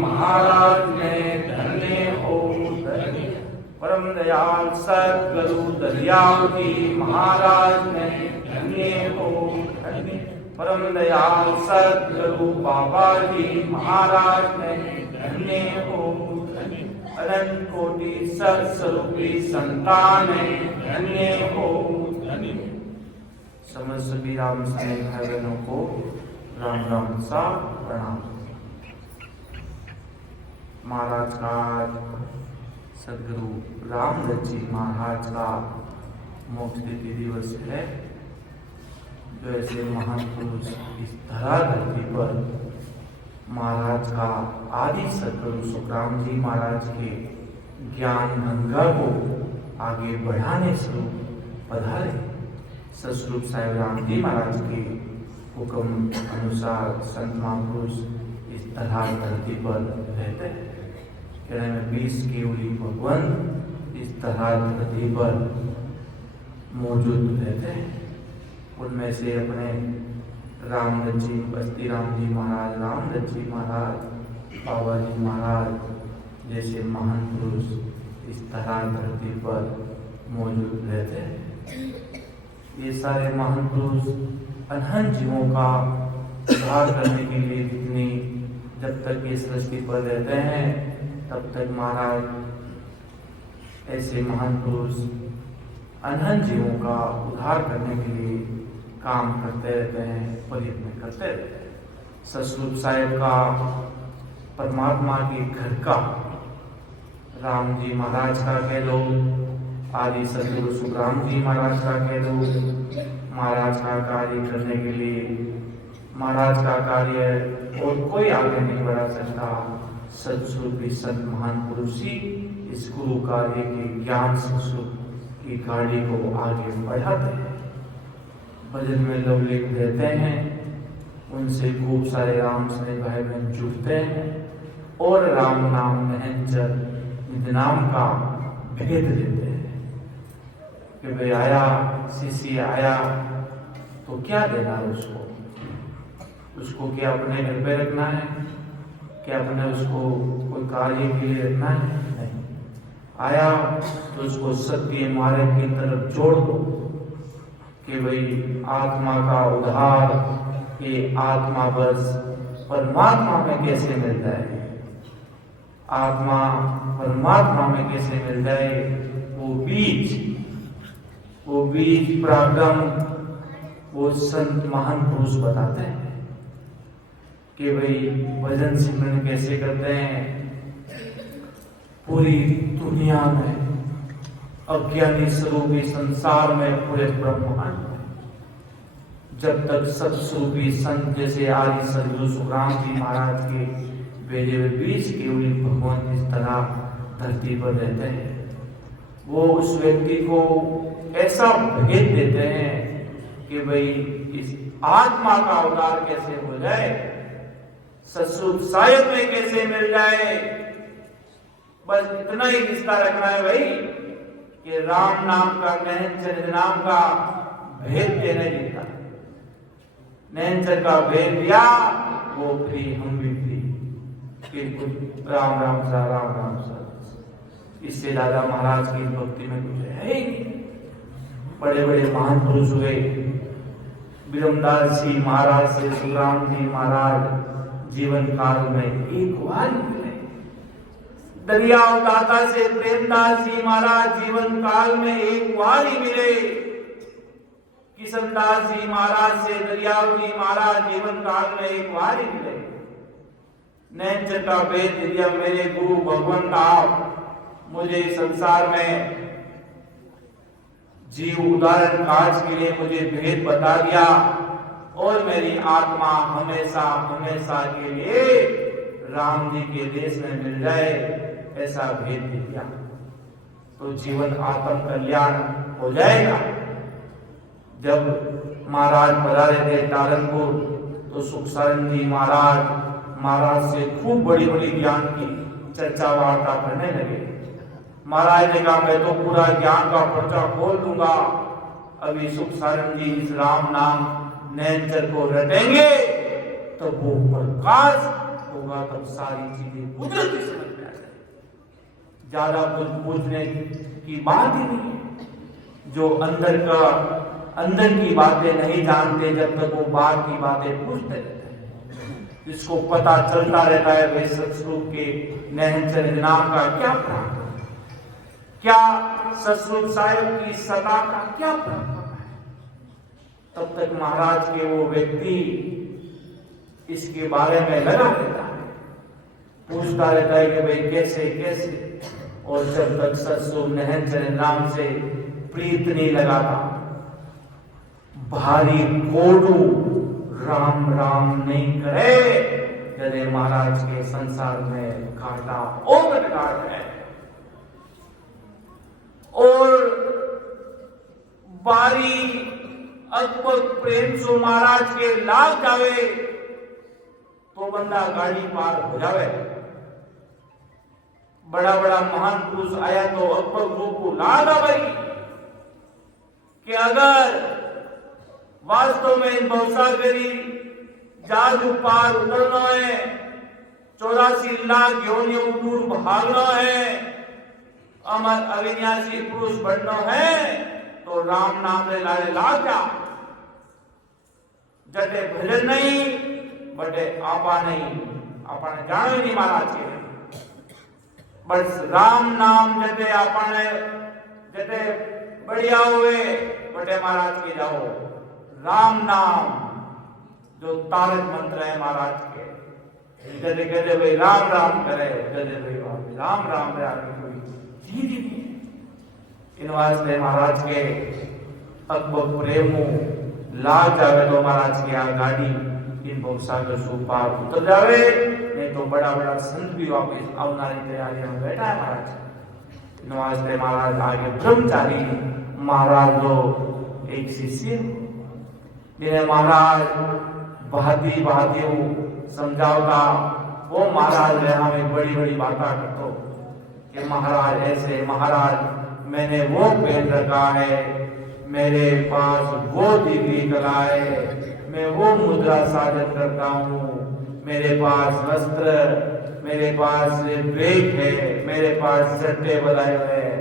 महाराज ने धन्य हो धन्य। परम दयाल सद्गुरु दरियाव जी महाराज ने धन्य हो धन्य। परम दयाल सद्गुरु बाबा जी महाराज ने धन्य हो धन्य। अनंत कोटि सत्स्वरूपी संतान धन्य हो धन्य। समस्त सभी राम स्नेह भाई बहनों को राम राम सा प्रणाम। महाराज का सदगुरु रामदत्त जी महाराज का मोक्ष तिथि दिवस है। जो ऐसे महान पुरुष इस धराधरती पर महाराज का आदि सदगुरु सुखराम जी महाराज के ज्ञान गंगा को आगे बढ़ाने स्वरूप पधारे। सतस्वरूप साहिब राम जी महाराज के हुक्म अनुसार संत महापुरुष इस धराधरती पर रहते हैं। कहने में 20 केवली भगवान इस धराधरती पर मौजूद रहते हैं। उनमें से अपने रामदत्त जी, बस्ती राम जी महाराज, रामदत्त जी महाराज, बाबा जी महाराज जैसे महान पुरुष इस धराधरती पर मौजूद रहते हैं। ये सारे महान पुरुष अनहन जीवों का उद्धार करने के लिए जितनी जब तक ये सृष्टि पर रहते हैं तब तक महाराज ऐसे महान पुरुष अनहन जीवों का उद्धार करने के लिए काम करते रहते हैं, प्रयत्न करते रहते हैं। सतस्वरूप साहिब का परमात्मा के घर का राम जी महाराज का कह लो, आदि सदगुरु सुखराम जी महाराज का कह लो, महाराज का कार्य करने के लिए महाराज का कार्य और कोई आगे नहीं बढ़ा सकता। सतस्वरूपी संत महान पुरुष ही इस गुरु कार्य के ज्ञान सुख की गाड़ी को आगे बढ़ाते हैं। भजन में लोग लिख देते हैं, उनसे खूब सारे राम स्नेह भाई बहन जुड़ते हैं और राम नाम महंचर निज नाम का भेद देते हैं कि भाई आया शिष्य आया तो क्या देना है उसको क्या अपने घर पे रखना है, क्या अपने उसको कोई कार्य के लिए रखना है? नहीं। आया तो उसको सत्य मार्ग की तरफ जोड़ दो कि भाई आत्मा का उद्धार ये आत्मा बस परमात्मा में कैसे मिल जाए, आत्मा परमात्मा में कैसे मिल जाए, वो बीज पराक्रम वो संत महान पुरुष बताते हैं कि भाई भजन सिमरन कैसे करते हैं। पूरी दुनिया में अज्ञानी स्वरूपी संसार में पूरे ब्रह्मांड में जब तक सतस्वरूपी संत जैसे आदि सदगुरु सुखराम जी महाराज के भेजे हुए 20 केवली भगवान इस तरह धरती पर रहते हैं, वो उस व्यक्ति को ऐसा भेद देते हैं कि भाई इस आत्मा का उद्धार कैसे हो जाए, सतस्वरूप साहिब में कैसे मिल जाए। बस इतना ही रिश्ता रखना है भाई कि राम नाम का नैनचर नाम का भेद देने देता। नैनचर का भेद दिया वो फ्री, हम भी फ्री। फिर कुछ राम राम सा राम राम सा, इससे ज्यादा महाराज की भक्ति में कुछ है ही नहीं। बड़े बड़े महान पुरुष हुए, विरमदास जी महाराज से सुखराम जी महाराज जीवन काल में एक बार मिले। दरियाव दाता से प्रेमदास जी महाराज जीवन काल में एक बार ही मिले। किशनदास जी महाराज से दरियाव जी महाराज जीवन काल में एक बार ही मिले। नैनचर का भेद दिया मेरे गुरु भगवंत आप मुझे संसार में जीव उदाहरण काज के लिए मुझे भेद बता दिया और मेरी आत्मा हमेशा हमेशा के लिए राम जी के देश में मिल जाए, ऐसा भेद दिया तो जीवन आत्म कल्याण हो जाएगा। जब महाराज पधारे थे तारनपुर तो सुखसारण जी महाराज से खूब बड़ी बड़ी ज्ञान की चर्चा वार्ता करने लगे। महाराज ने कहा मैं तो पूरा ज्ञान का पर्चा खोल दूंगा, अभी सुखसारण जी इस राम नाम नैनचर को रटेंगे तो वो प्रकाश, वो होगा तब सारी चीजें कुदरती समझ में आ जाएगी। ज्यादा कुछ पूछने की बात ही नहीं है। जो अंदर की बातें नहीं जानते जब तक वो बाहर की बातें पूछते रहते हैं। जिसको पता चलता रहता है वे सतस्वरूप के नहनचंद नाम का क्या प्राप्त है, क्या सतस्वरूप साहिब की सता का क्या प्राप्त है, तब तक महाराज के वो व्यक्ति इसके बारे में लगा रहता है, पूछता रहता है कि भाई कैसे कैसे। और जब तक सतस्वरूप नहनचंद नाम से प्रीत नहीं लगाता, भारी कोडू राम राम नहीं करे, गले महाराज के संसार में घाटा और घाट है। और बारी अकबर प्रेम सो महाराज के लाग जावे तो बंदा गाड़ी पार हो जावे। बड़ा बड़ा महान पुरुष आया तो अकबर को लाग आवे कि अगर वास्तव में इन भवसागरी जहाज पार उतरना है, 84 लाख योनियों दूर भागना है, अमर अविनाशी पुरुष बनना है, तो राम नाम ले लाले लाग जा। जटे भजन नहीं बटे आपा नहीं, आपा ने जानो ही नहीं महाराज के। बस राम नाम जटे आपा ने जटे बढ़िया हुए बटे महाराज के जाओ। राम नाम जो तारक मंत्र है महाराज के, जैसे कहते भाई राम राम करे, जैसे भाई राम राम रे आगे कोई चीज ही नहीं। इन वास्ते महाराज के अकबर प्रेमो लाग जावे तो महाराज की आ गाड़ी इन भवसागर सु पार उतर जावे, नहीं तो बड़ा बड़ा संत भी वापिस आवनारी तैयारी में बैठा है महाराज। इन वास्ते महाराज आगे ब्रह्मचारी महाराज लो एक शिष्य जिन्हें महाराज बहादी बहादी समझाओगा, वो महाराज ने हमें बड़ी बड़ी बातें करतो कि महाराज ऐसे, महाराज मैंने वो पहन रखा है, मेरे पास वो डिग्री कला है, मैं वो मुद्रा साधन करता हूँ, मेरे पास वस्त्र, मेरे पास ब्रेक है, मेरे पास चट्टे बनाए हुए हैं,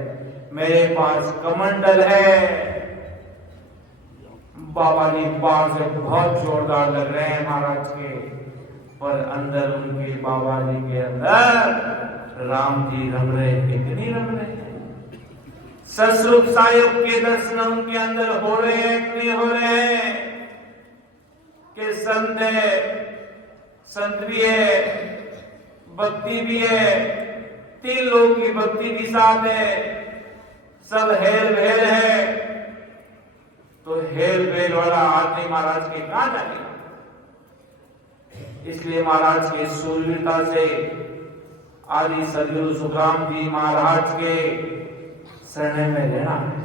मेरे पास कमंडल है। बाबा जी बाहर से बहुत जोरदार लग रहे हैं महाराज के, पर अंदर उनके बाबा जी के अंदर राम जी रम रहे, कितनी रम रहे हैं। सतस्वरूप साहिब के दर्शन उनके अंदर हो रहे हैं, कितने हो रहे हैं कि संत है, संत भी है, भक्ति भी है, 3 लोग की भक्ति भी साथ है, सब हेल भेल है। तो हेल बेल वाला आदमी महाराज के कहां जाएगा। इसलिए महाराज के शूरवीरता से आदि सदगुरु सुखराम जी महाराज के शरण में लेना है।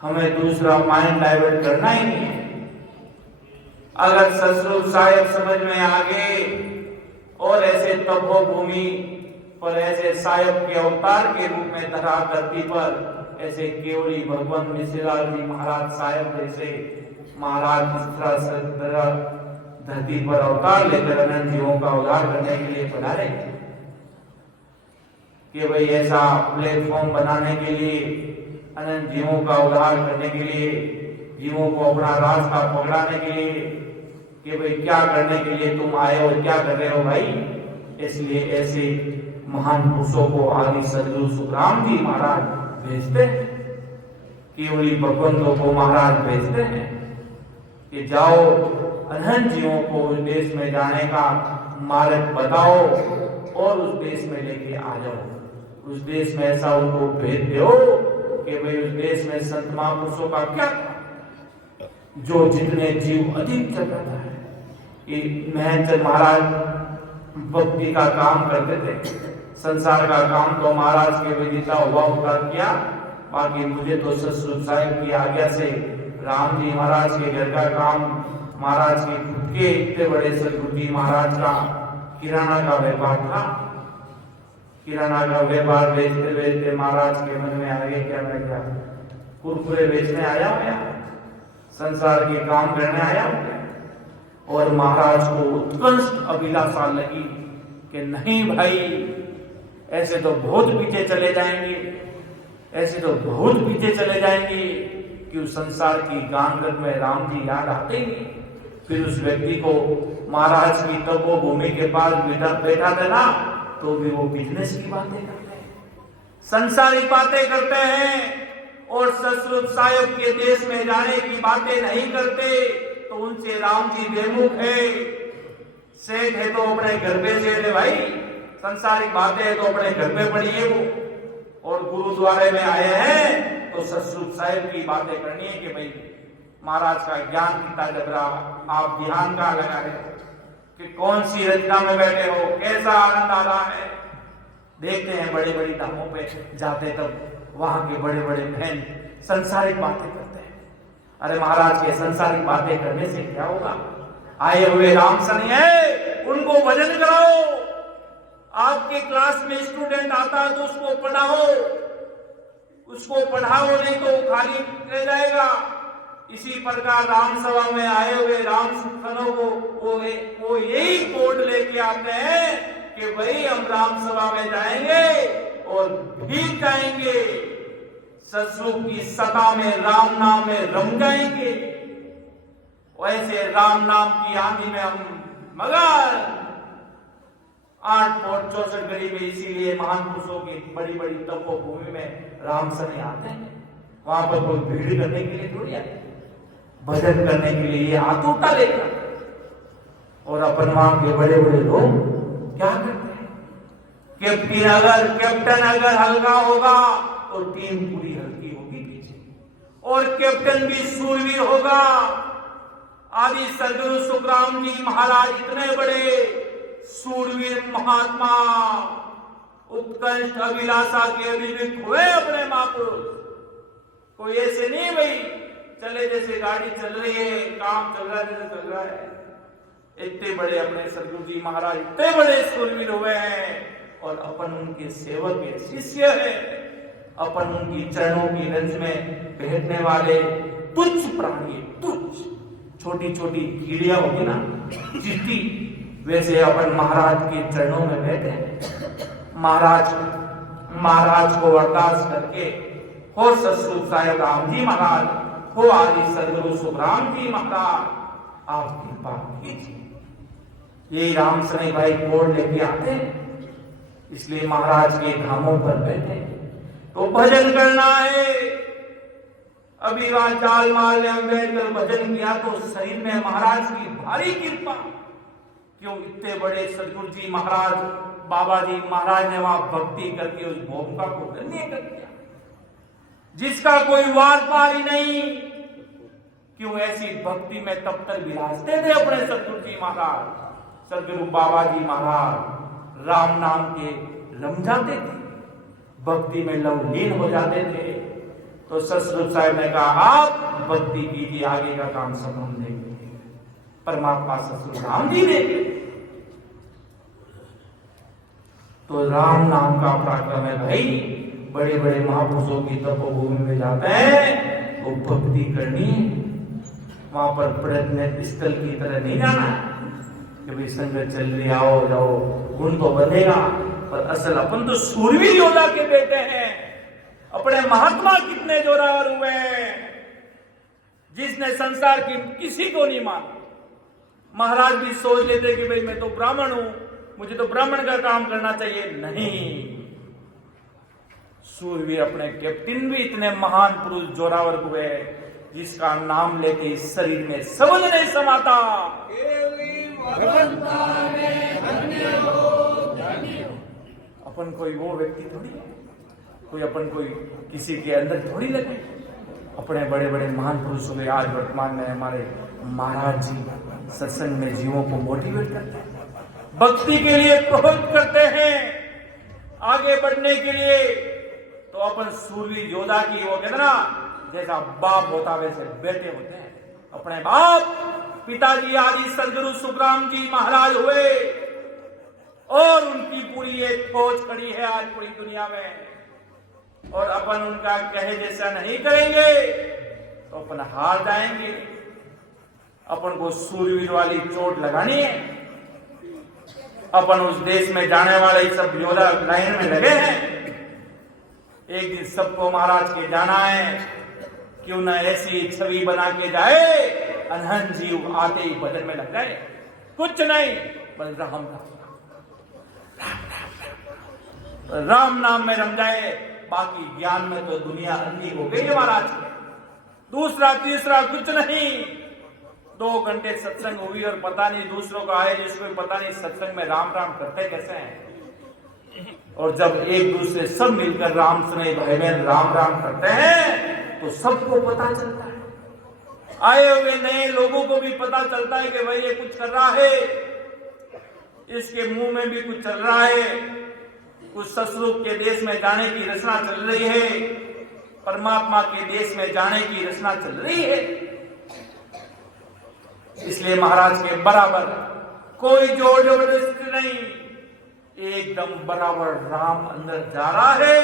हमें दूसरा माइंड डाइवर्ट करना ही नहीं है। अगर सतस्वरूप साहिब समझ में आ गए और ऐसे तपोभूमि पर ऐसे साहिब के अवतार के रूप में धरा धरती पर ऐसे केवली भगवान मिश्रलाल जी महाराज साहिब जैसे महाराज इस तरह धरती पर अवतार लेकर अनंत जीवों का उद्धार करने के लिए पधारे कि भाई ऐसा प्लेटफॉर्म बनाने के लिए, अनंत जीवों का उद्धार करने के लिए, जीवों को अपना रास्ता पकड़ाने के लिए कि भाई क्या करने के लिए तुम आए हो, क्या कर रहे हो भाई। इसलिए ऐसे महान पुरुषों को आदि सदगुरु सुखराम जी महाराज भेजते हैं, केवली भगवंतों को महाराज भेजते हैं कि जाओ अनंत जीवों को उस देश में जाने का मार्ग बताओ और उस देश में लेके आ जाओ। उस देश में ऐसा उनको भेज दो कि भाई उस देश में संत महापुरुषों का क्या, जो जितने जीव अधिक चल रहा है। ये महंत महाराज भक्ति का काम करते थे, संसार का काम तो महाराज के विदिता हुआ उनका किया, बाकी मुझे तो सतस्वरूप साहिब की आज्ञा से राम जी महाराज के घर का काम, महाराज के खुद के इतने बड़े सदगुरु जी महाराज का किराना का व्यापार था। किराना का व्यापार बेचते बेचते महाराज के मन में आ गया क्या मैं क्या कुरकुरे बेचने आया हूं या संसार के काम करने आया हूं क्या। और महाराज को उत्कृष्ट अभिलाषा लगी कि नहीं भाई, ऐसे तो बहुत पीछे चले जाएंगे, ऐसे तो बहुत पीछे चले जाएंगे कि उस संसार की गांगत में राम जी याद आते ही। फिर उस व्यक्ति को महाराज की तपोभूमि के पास बैठा देना तो भी वो बिजनेस की बातें करते हैं, संसारिक बातें करते हैं और ससुर साहिब के देश में जाने की बातें नहीं करते। तो उनसे राम जी बेमुख है, सेठ है तो अपने घर पे सेठ है भाई, संसारिक बातें है तो अपने घर पे पढ़िए वो, और गुरुद्वारे में आए हैं तो ससुर साहिब की बातें करनी है कि भाई महाराज का ज्ञान कितना जब रहा, आप ध्यान कहाँ लगा रहे हो, कि कौन सी रचना में बैठे हो, कैसा आनंद आ रहा है। देखते हैं बड़े बड़ी धामों पे जाते तब वहां के बड़े बड़े बहन संसारिक बातें करते हैं। अरे महाराज के संसारिक बातें करने से क्या होगा, आए हुए राम सनी है, उनको भजन कराओ। आपके क्लास में स्टूडेंट आता है तो उसको पढ़ाओ, उसको पढ़ाओ, नहीं तो खाली रह जाएगा। इसी प्रकार राम सभा में आए हुए राम सुखनों को वो यही कोड लेके आते हैं कि भाई हम राम सभा में जाएंगे और भीग जाएंगे, ससुर की सता में राम नाम में रम जाएंगे। वैसे राम नाम की आंधी में हम मगर 864 गली में, इसीलिए महान पुरुषों की बड़ी बड़ी तपोभूमि में राम सने आते हैं। वहां पर कोई भीड़ करने के लिए थोड़ी आते, भजन करने के लिए ये हाथ उठा लेकर। और अपन वहां के बड़े बड़े लोग क्या करते हैं, कैप्टन अगर हल्का होगा तो टीम पूरी हल्की होगी पीछे, और कैप्टन भी सूरवीर होगा। आदि सदगुरु सुखराम जी महाराज इतने बड़े सूरवीर महात्मा, उत्कृष्ट अभिलाषा के अभिमुख हुए अपने महापुरुष। कोई ऐसे नहीं भाई चले जैसे गाड़ी चल रही है, काम चल रहा है जैसे चल रहा है। इतने बड़े अपने सदगुरु जी महाराज इतने बड़े सूरवीर हुए हैं और अपन उनके सेवक है, शिष्य है। अपन उनकी चरणों की रंज में बैठने वाले तुच्छ प्राणी, तुच्छ छोटी छोटी कीड़ियां होगी ना जिसकी, वैसे अपन महाराज के चरणों में बैठे। महाराज को अरदास करके, हो ससुर साहिब राम जी महाराज, हो आदि सदगुरु सुखराम जी महाराज, आप कृपा कीजिए। यही राम सने भाई कोड लेके आते, इसलिए महाराज के धामों पर बैठे तो भजन करना है। अभी वहां चाल माल में बैठकर भजन किया तो शरीर में महाराज की भारी कृपा। क्यों, इतने बड़े सदगुरु जी महाराज, बाबा जी महाराज ने वहां भक्ति करके उस भूमिका को धन्य कर दिया जिसका कोई वार पार ही नहीं। क्यों, ऐसी भक्ति में तब तक विराजते थे अपने सदगुरु जी महाराज, सदगुरु बाबा जी महाराज राम नाम के रम जाते थे, भक्ति में लवलीन हो जाते थे। तो ससुर साहब ने कहा आप भक्ति कीजिए, आगे का काम सब हम देंगे, परमात्मा ससुर राम जी देंगे। तो राम नाम का पराक्रम है भाई। बड़े बड़े महापुरुषों की तपोभूमि में जाते हैं तो भक्ति करनी, वहां पर प्रयत्न स्थल की तरह नहीं जाना कि भाई संगत चल रही आओ जाओ, गुण तो बनेगा, पर असल अपन तो सूरवीर योद्धा के बेटे हैं। अपने महात्मा कितने जोरावर हुए हैं जिसने संसार की किसी को नहीं माना। महाराज भी सोच लेते कि भाई मैं तो ब्राह्मण हूं, मुझे तो ब्राह्मण का काम करना चाहिए, नहीं। सूरवीर अपने कैप्टन भी इतने महान पुरुष जोरावर हुए जिसका नाम लेके इस शरीर में सबल नहीं समाता। अपन कोई वो व्यक्ति थोड़ी, कोई अपन कोई किसी के अंदर थोड़ी लगे। अपने बड़े बड़े महान पुरुष हुए। आज वर्तमान में हमारे महाराज जी सत्संग में जीवों को मोटिवेट करते हैं, भक्ति के लिए प्रोत्साहित करते हैं, आगे बढ़ने के लिए। तो अपन सूरवीर योद्धा की, वो कहते ना, जैसा बाप होता वैसे बेटे होते हैं। अपने बाप पिताजी आदि सदगुरु सुखराम जी महाराज हुए और उनकी पूरी एक फौज खड़ी है आज पूरी दुनिया में। और अपन उनका कहे जैसा नहीं करेंगे तो अपन हार जाएंगे। अपन को सूरवीर वाली चोट लगानी है। अपन उस देश में जाने वाले सब योद्धा लाइन में लगे हैं। एक दिन सबको महाराज के जाना है। क्यों ना ऐसी छवि बना के जाए, अनहन जीव आते ही भजन में लग गए। कुछ नहीं, बस राम नाम में रम जाए। बाकी ज्ञान में तो दुनिया अंधी हो गई है महाराज। दूसरा तीसरा कुछ नहीं। 2 घंटे सत्संग हुई और पता नहीं दूसरों का आए, जिसको पता नहीं सत्संग में राम राम करते कैसे हैं। और जब एक दूसरे सब मिलकर राम सुने भाई बहन राम राम करते हैं तो सबको पता चलता है। आए हुए नए लोगों को भी पता चलता है कि भाई ये कुछ कर रहा है, इसके मुंह में भी कुछ चल रहा है। कुछ ससुर के देश में जाने की रचना चल रही है, परमात्मा के देश में जाने की रचना चल रही है। इसलिए महाराज के बराबर कोई जोर जबरदस्ती नहीं, एकदम बराबर राम अंदर जा रहा है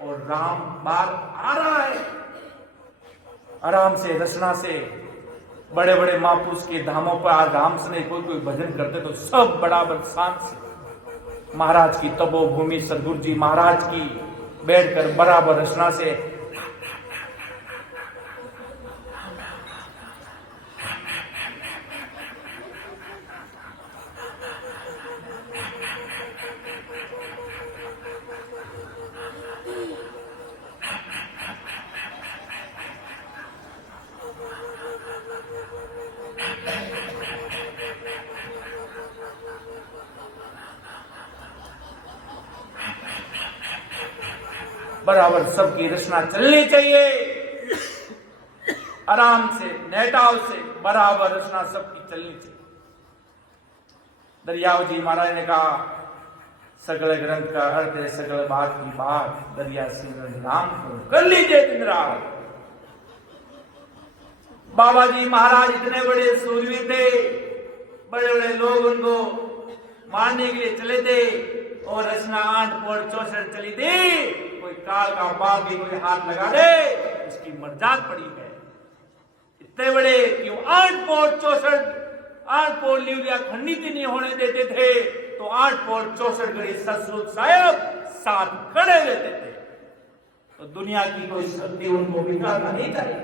और राम बाहर आ रहा है। आराम से रचना से बड़े बड़े महापुरुष के धामों पर आराम से नहीं कोई भजन करते तो सब बराबर शांत से महाराज की तपोभूमि सदगुरु जी महाराज की बैठकर बराबर रचना से बराबर सबकी रचना चलनी चाहिए। आराम से नेटाव से बराबर रचना सबकी चलनी चाहिए। दरियाव जी महाराज ने कहा सकल ग्रंथ का अर्थ है सकल बात की बात, दरिया से नाम कर लीजिए दिन रात। बाबा जी महाराज इतने बड़े सूरवीर थे, बड़े बड़े लोग उनको मारने के लिए चले थे और रचना 8 पोड़ 64 चली थी। कोई काल का बाप भी कोई हाथ लगा दे उसकी मर्जाद पड़ी है। इतने बड़े क्यों 8 पोड़ 64 8 पोड़ लिवलिया खंडित नहीं होने देते थे तो 8 पोड़ 64 गड़ी ससुर साहब साथ खड़े रहते थे। तो दुनिया की कोई शक्ति उनको बिगाड़ना नहीं चाहिए,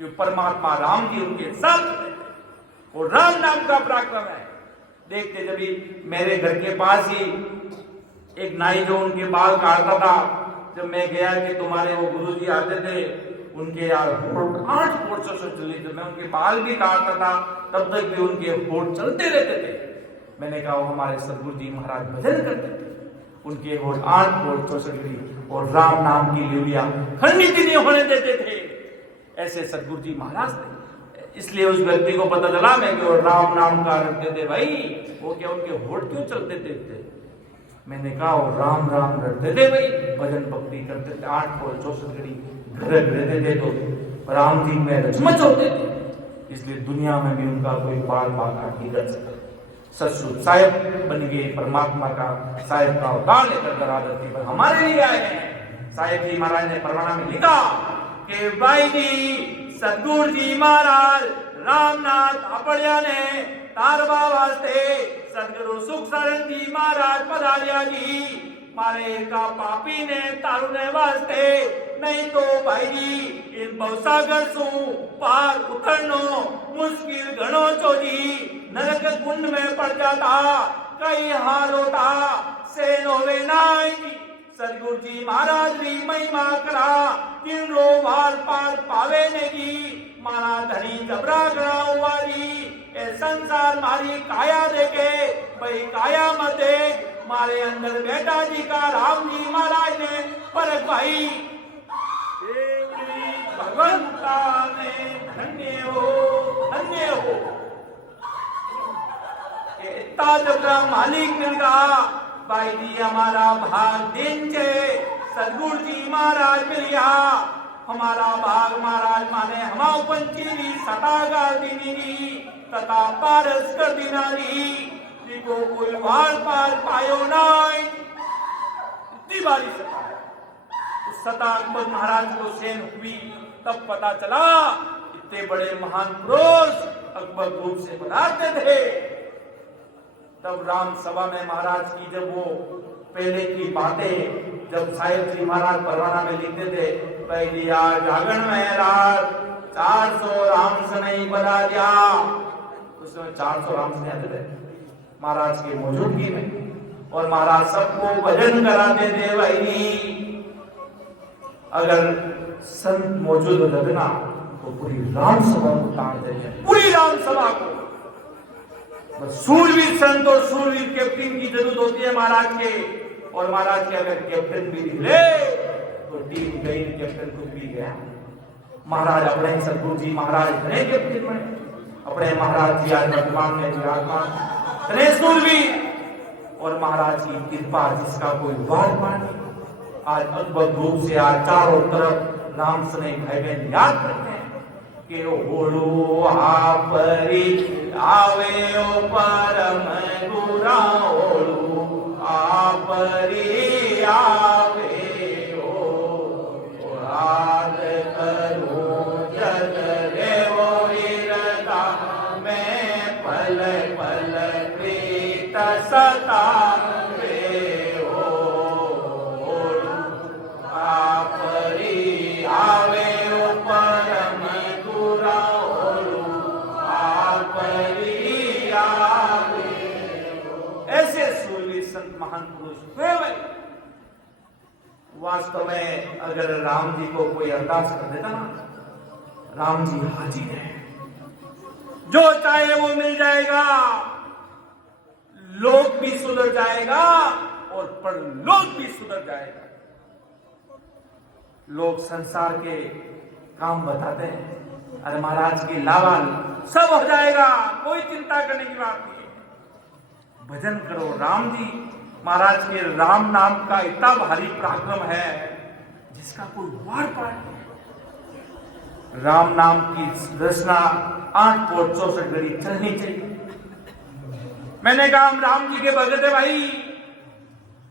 जो परमात्मा राम जी उनके साथ और राम नाम का पराक्रम है। देखते जब मेरे घर के पास ही एक नाई जो उनके बाल काटता था, जब मैं गया कि तुम्हारे वो गुरुजी आते थे उनके यार 8 होठ से चली थी, मैं उनके बाल भी काटता था तब तक भी उनके होठ चलते रहते थे। मैंने कहा वो हमारे सदगुरु जी महाराज भजन करते थे, उनके होठ 8 होठ 64 और राम नाम की लिवलिया खंडित नहीं होने देते थे। ऐसे सदगुरु जी महाराज थे। इसलिए उस व्यक्ति को पता चला मैं कि वो राम नाम का रखते थे भाई, वो क्या उनके होठ क्यों चलते थे। मैंने कहा वो राम राम करते थे भाई, भजन भक्ति करते थे, 8 और 64 घड़ी घर रहते थे तो राम जी में रचमच होते थे। इसलिए दुनिया में भी उनका कोई बाल बाका नहीं कर सकता। सचमुच साहेब बन गए, परमात्मा का साहेब का अवतार लेकर करा धरती पर हमारे लिए आए हैं। साहेब जी महाराज ने परवाना में लिखा कि भाई जी सदगुरु जी महाराज रामनाथ अपड़िया ने तारवा वास्ते सदगुरु सुख शरण जी महाराज पधारिया जी मारे का पापी ने तारुने वास्ते नहीं तो भाई जी इन भवसागर सु पार उतरनो मुश्किल घणो चो जी नरक कुंड में पड़ जाता कई हाल होता से नोवे नाई जी। सदगुरु जी महाराज भी महिमा करा तीन रो वार पार पावे नेगी मारा धनी जबरा गणा वाली ए संसार मारी काया देखे भाई काया मत देख मारे अंदर बेटा जी का राम जी महाराज ने परख भाई भगवंता में धन्य हो इतना जबरा मालिक मिल गया भाई जी हमारा भाग दिन से सदगुरु जी महाराज मिलिया हमारा भाग महाराज माने हमा पंचीरी सतागार दिनी तथा पारस कर दिनारी जिको कोई वार पार पायो नाई। इतनी बारी सता अकबर महाराज को सेन हुई तब पता चला कि इतने बड़े महान पुरुष अकबर रूप से बनाते थे। तब राम सभा में महाराज की जब वो पहले की बातें जब साहिब जी महाराज परवाना में लिखते थे, पहली जागरण में रात 400 राम से नहीं बना दिया, उसमें 400 राम से आते थे महाराज की मौजूदगी में, और महाराज सबको भजन कराते थे। भाई अगर संत मौजूद होते ना तो पूरी राम सभा को ताड़ देते, पूरी राम सभा को। बस सूरवीर संत और सूरवीर कैप्टन की जरूरत होती है महाराज के, और महाराज के अगर कैप्टन भी निकले तो टीम गई, कैप्टन कुछ भी गया। महाराज अपने सतगुरु जी महाराज इतने कैप्टन बने, अपने महाराज जी आज वर्तमान में इतने सूरवीर, और महाराज की कृपा जिसका कोई वार नहीं। आज अद्भुत रूप से आज चारों तरफ राम सने भाई बहन याद करते हैं कि ओळू आपरी आवे ओ परम गुरा, ओळू आपरी आवे ओ आद करो जग रे वो इरदा में पल पल प्रीत सता महान पुरुष। वास्तव में अगर राम जी को कोई अरदास कर देता ना, राम जी हाजिर है, जो चाहे वो मिल जाएगा, लोक भी सुधर जाएगा और परलोक भी सुधर जाएगा। लोग संसार के काम बताते हैं, अरे महाराज के लावा सब हो जाएगा, कोई चिंता करने की बात नहीं। भजन करो, राम जी महाराज के राम नाम का इतना भारी पराक्रम है जिसका कोई वार पार नहीं। राम नाम की रचना 8 और 64 घड़ी चलनी चाहिए। मैंने कहा हम राम जी के भगत है भाई,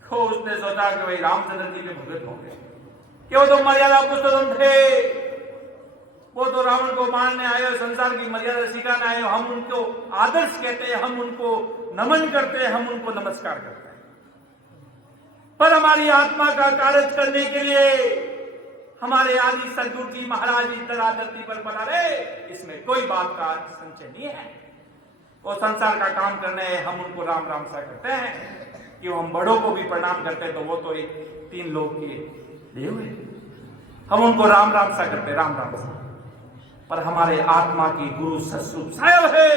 तो उसने सोचा कि भाई रामचंद्र जी के भगत होंगे, क्यों तो मर्यादा पुरुषोत्तम थे, वो तो रावण को मारने आए, संसार की मर्यादा सिखाने आए। हम उनको आदर्श कहते हैं, हम उनको नमन करते हैं, हम उनको नमस्कार करते हैं। पर हमारी आत्मा का कार्य करने के लिए हमारे आदि सदगुरु जी महाराज इस धरती पर बना रहे, इसमें कोई बात का संशय नहीं है। वो संसार का काम करने हम उनको राम राम सा करते हैं कि हम बड़ों को भी प्रणाम करते हैं, तो वो तो एक 3 लोग के देव है, हम उनको राम राम सा करते हैं, राम राम सा। पर हमारे आत्मा की गुरु सत्स्वरूप साहेब है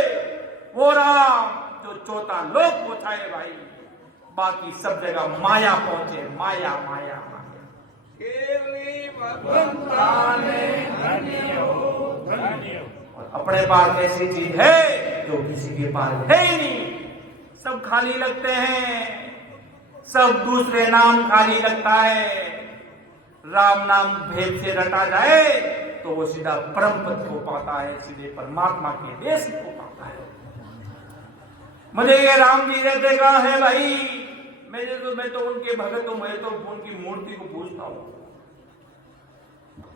वो राम जो 4था लोक पहुंचाए भाई, बाकी सब जगह माया पहुंचे, माया माया माया। और अपने पास ऐसी चीज है जो किसी के पास है ही नहीं। सब खाली लगते हैं, सब दूसरे नाम खाली लगता है। राम नाम भेद से रटा जाए तो वो सीधा परम पद को पाता है, सीधे परमात्मा के देश को पाता है। मुझे ये राम जी रहते कहाँ है भाई? मैं तो उनके भगत हूं, मैं तो उनकी मूर्ति को पूजता हूं।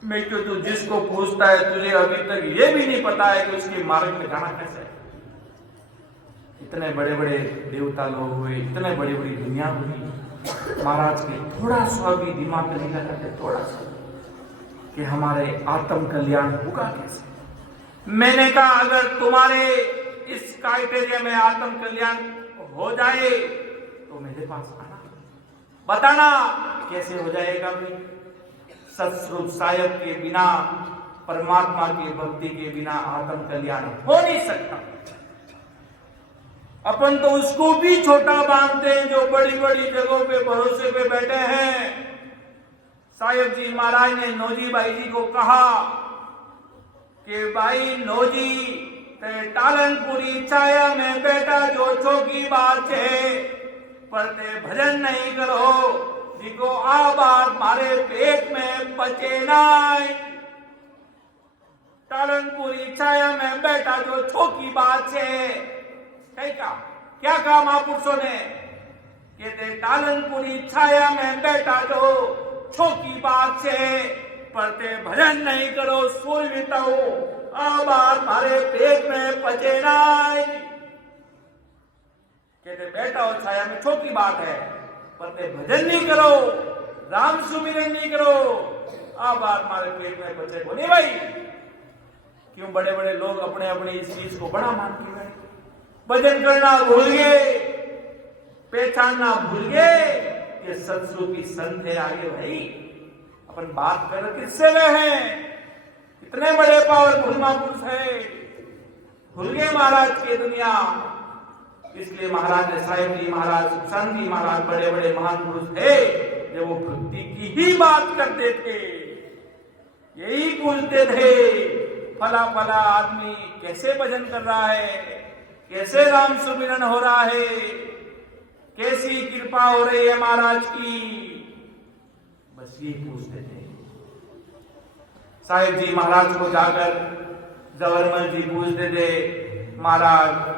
मैं तो जिसको पूजता है तुझे अभी तक ये भी नहीं पता है कि उसके मार्ग में जाना कैसे है। इतने बड़े बड़े देवता लोग हुए, इतने बड़ी बड़ी दुनिया हुई, महाराज के थोड़ा सा भी दिमाग नहीं लगाते, थोड़ा सा कि हमारे आत्म कल्याण होगा कैसे। मैंने कहा अगर तुम्हारे इस क्राइटेरिया में आत्म कल्याण हो जाए तो मेरे पास आना, बताना कैसे हो जाएगा भाई। सत्स्वरूप साहेब के बिना, परमात्मा की भक्ति के बिना आत्म कल्याण हो नहीं सकता। अपन तो उसको भी छोटा मानते हैं जो बड़ी बड़ी जगहों पे भरोसे पे बैठे हैं। साहेब जी महाराज ने नौजी भाई जी को कहा कि भाई नौजी टालनपुरी छाया में बेटा जो चौकी बात है, पर ते भजन नहीं करो, जिको आ बात मारे पेट में पचे नाई। टालनपुरी छाया में बेटा जो छोकी बात है, क्या कहा महापुरुषों ने? कहते टालनपुरी छाया में बेटा जो छोकी बात से, पर ते भजन नहीं करो, सूर्य बिताओ आ बात मारे पेट में पचे ना। कहते बैठा हो छाया में छोटी बात है, पर ते भजन नहीं करो, राम सुमिरन नहीं करो, आ बात मारे पेट में पचे को नहीं भाई। क्यों बड़े बड़े लोग अपने अपने इस चीज को बड़ा मानते हैं। भजन करना भूल गए, पहचानना भूल गए कि संस्कृति संत है आगे भाई। अपन बात कर किससे रहे हैं, कितने बड़े पावरफुल महापुरुष है, भूल गए महाराज की दुनिया। इसलिए महाराज साहेब जी महाराज, सुखचांद जी महाराज बड़े बड़े महान पुरुष थे, जब वो भक्ति की ही बात करते थे, यही पूछते थे फला फला आदमी कैसे भजन कर रहा है, कैसे राम सुमिरन हो रहा है, कैसी कृपा हो रही है महाराज की, बस ये पूछते थे। साहेब जी महाराज को जाकर जवरमल जी पूछते थे, महाराज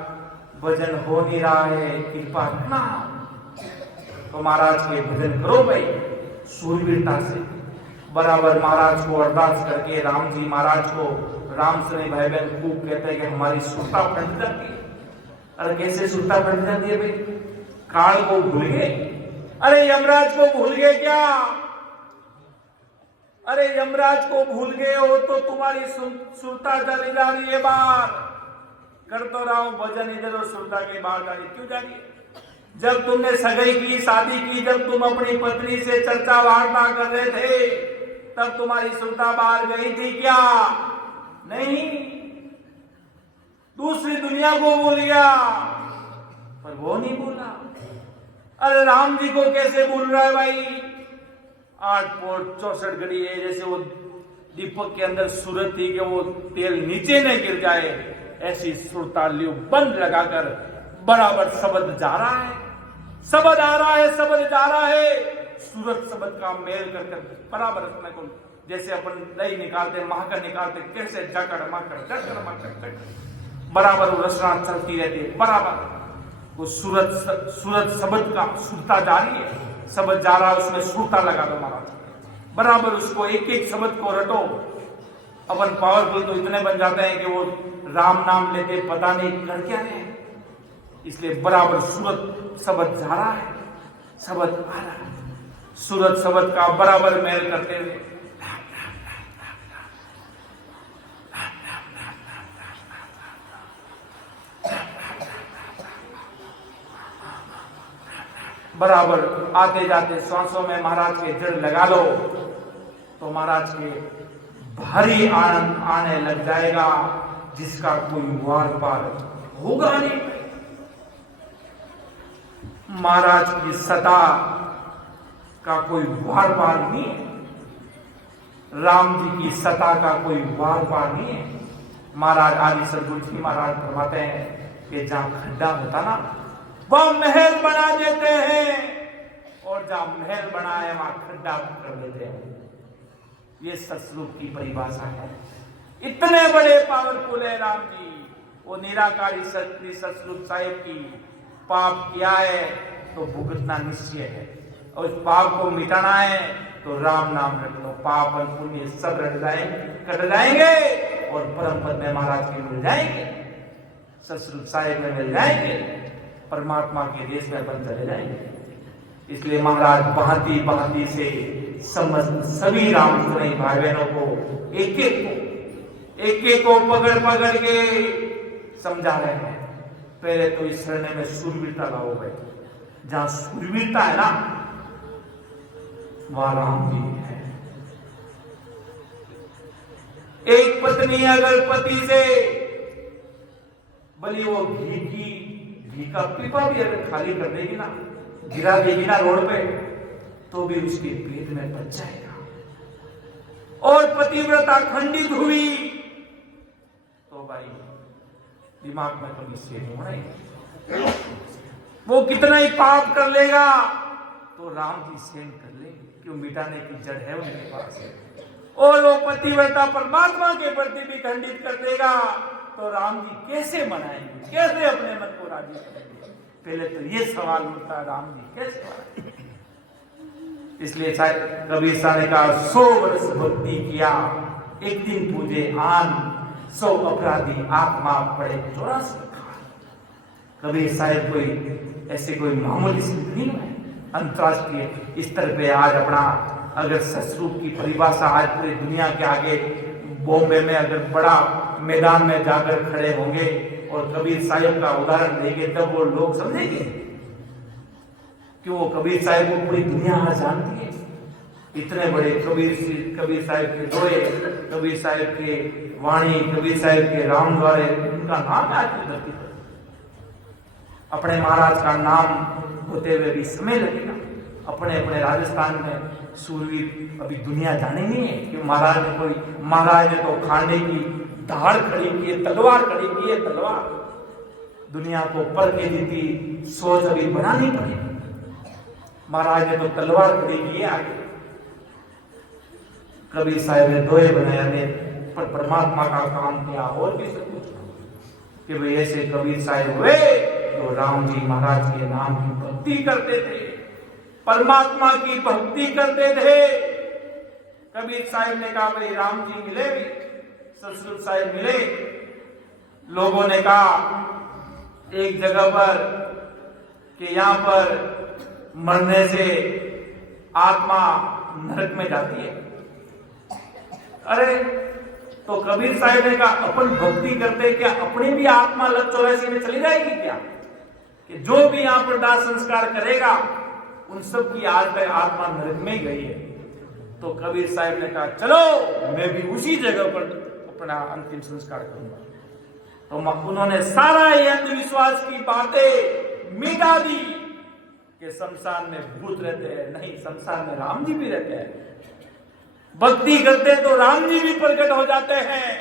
भजन हो नहीं रहा है, कृपा करना। तो महाराज के भजन करो भाई सूरवीरता से। बराबर महाराज को अरदास करके राम जी महाराज को, राम सने भाई बहन खूब कहते हैं कि हमारी सुरता फट जाती है। अरे कैसे सुरता फट जाती है भाई, काल को भूल गए, अरे यमराज को भूल गए क्या, अरे यमराज को भूल गए हो तो तुम्हारी सुरता चली जा रही है बाहर। कर तो रहा हूं भजन, इधर सुरता के बाहर जा रही, क्यों जा रही है? जब तुमने सगाई की, शादी की, जब तुम अपनी पत्नी से चर्चा वार्ता कर रहे थे, तब तुम्हारी सुरता बाहर गई थी क्या? नहीं, दूसरी दुनिया को भूल गया, पर वो नहीं भूला। अरे राम जी को कैसे भूल रहा है भाई? 8 पोट 64 घड़ी है, जैसे वो दीपक के अंदर सूरज थी कि वो तेल नीचे न गिर जाए, ऐसी सुरता लियो बंद लगाकर बराबर शब्द जा रहा है, शब्द आ रहा है, शब्द जा रहा है, सूरज शब्द का मेल करके बराबर अपने को, जैसे अपन दही निकालते महाकर निकालते, कैसे जकड़ माकर बराबर वो रचना चलती रहती है। बराबर वो सूरज शब्द का सुरता जा रही है, शब्द जा रहा है, उसमें सुरता लगा दो महाराज। बराबर उसको एक एक शब्द को रटो। अपन पावरफुल तो इतने बन जाते हैं कि वो राम नाम लेते पता नहीं कर क्या रहे हैं। इसलिए बराबर सूरज शब्द जा रहा है, शब्द आ रहा है, सूरज शब्द का बराबर मेल करते हुए बराबर आते जाते सांसों में महाराज के जड़ लगा लो तो महाराज के भारी आनंद आने लग जाएगा, जिसका कोई वार पार होगा नहीं। महाराज की सता का कोई वार पार नहीं है, राम जी की सता का कोई वार पार नहीं है। महाराज आदि सदगुरु जी महाराज फरमाते हैं कि जहां खड्डा होता ना, वह महल बना देते हैं, और जहां महल बना है वहां खड्डा कर देते हैं। ये सतसलूक की परिभाषा है। इतने बड़े पावरफुल है राम जी। वो निराकारी सत्य सतसलूक साहिब की पाप किया है तो भुगतना निश्चय है, और उस पाप को मिटाना है तो राम नाम रट लो, पाप और पुण्य सब रट जाएंगे, कट जाएंगे, और परम पद में महाराज के मिल जाएंगे, सतसलूक साहिब में मिल जाएंगे, परमात्मा के देश में अपन चले जाएंगे। इसलिए महाराज भांति भांति से समस्त सभी राम सुनई भाई बहनों को एक एक को पकड़ के समझा रहे हैं। पहले तो इस शरण में सूरवीरता लाओ भाई, जहां सूरवीरता है ना वहां राम जी है। एक पत्नी अगर पति से भले वो घी का पीपा भी अगर खाली कर देगी ना, गिरा देगी ना रोड पे, तो भी उसके पेट में बच जाएगा। और पतिव्रता खंडित हुई तो भाई दिमाग में तो निश्चय हो रही, वो कितना ही पाप कर लेगा तो राम जी सहन कर लेंगे, क्यों मिटाने की जड़ है उनके पास। और वो पतिव्रता परमात्मा के प्रति भी खंडित कर देगा तो राम जी कैसे मनाएंगे, कैसे अपने मन को राजी करेंगे? पहले तो ये सवाल उठता, राम जी कैसे मनाएंगे? इसलिए कबीर साहब ने कहा 100 वर्ष भक्ति किया, एक दिन पूजे आन, सौ अपराधी आंख माफ पड़े 84 खाल। कबीर साहब कोई ऐसे कोई मामूली संत नहीं है। अंतरराष्ट्रीय स्तर पे आज अपना अगर ससरूप की परिभाषा आज पूरी दुनिया के आगे बॉम्बे में अगर बड़ा मैदान में जाकर खड़े होंगे और कबीर साहब का उदाहरण देंगे तब वो लोग समझेंगे कि वो कबीर साहब को पूरी दुनिया आज जानती है। इतने बड़े कबीर साहब के दोहे, कबीर साहब के वाणी, कबीर साहब के राम द्वारे, उनका नाम आज की धरती पर। अपने महाराज का नाम होते हुए भी समय लगेगा। अपने अपने राजस्थान में सूरवीर अभी दुनिया जाने नहीं है कि महाराज ने तो खाने की धाड़ खड़ी की है, तलवार खड़ी की है, तलवार दुनिया को पर के दी थी, सोच अभी बनानी पड़ेगी। महाराज ने तो तलवार खड़ी की है आगे। कबीर साहब ने दोहे बनाया ने पर परमात्मा का काम किया और भी सब कुछ कि भाई ऐसे कबीर साहब हुए तो राम जी महाराज के नाम की भक्ति करते थे, परमात्मा की भक्ति करते थे। कबीर साहब ने कहा भाई राम जी मिले भी, ससुर साहब मिले। लोगों ने कहा एक जगह पर कि यहाँ पर मरने से आत्मा नरक में जाती है। अरे तो कबीर साहब ने कहा अपन भक्ति करते क्या अपनी भी आत्मा लग 84 में चली जाएगी क्या? कि जो भी यहाँ पर दाह संस्कार करेगा उन सब की आज तक आत्मा नरक में गई है। तो कबीर साहब ने कहा चलो मैं भी उसी जगह पर अपना अंतिम संस्कार करूंगा। तो उन्होंने सारा ये अंधविश्वास की बातें मिटा दी कि शमशान में भूत रहते हैं। नहीं, शमशान में राम जी भी रहते हैं। भक्ति करते हैं तो राम जी भी प्रकट हो जाते हैं।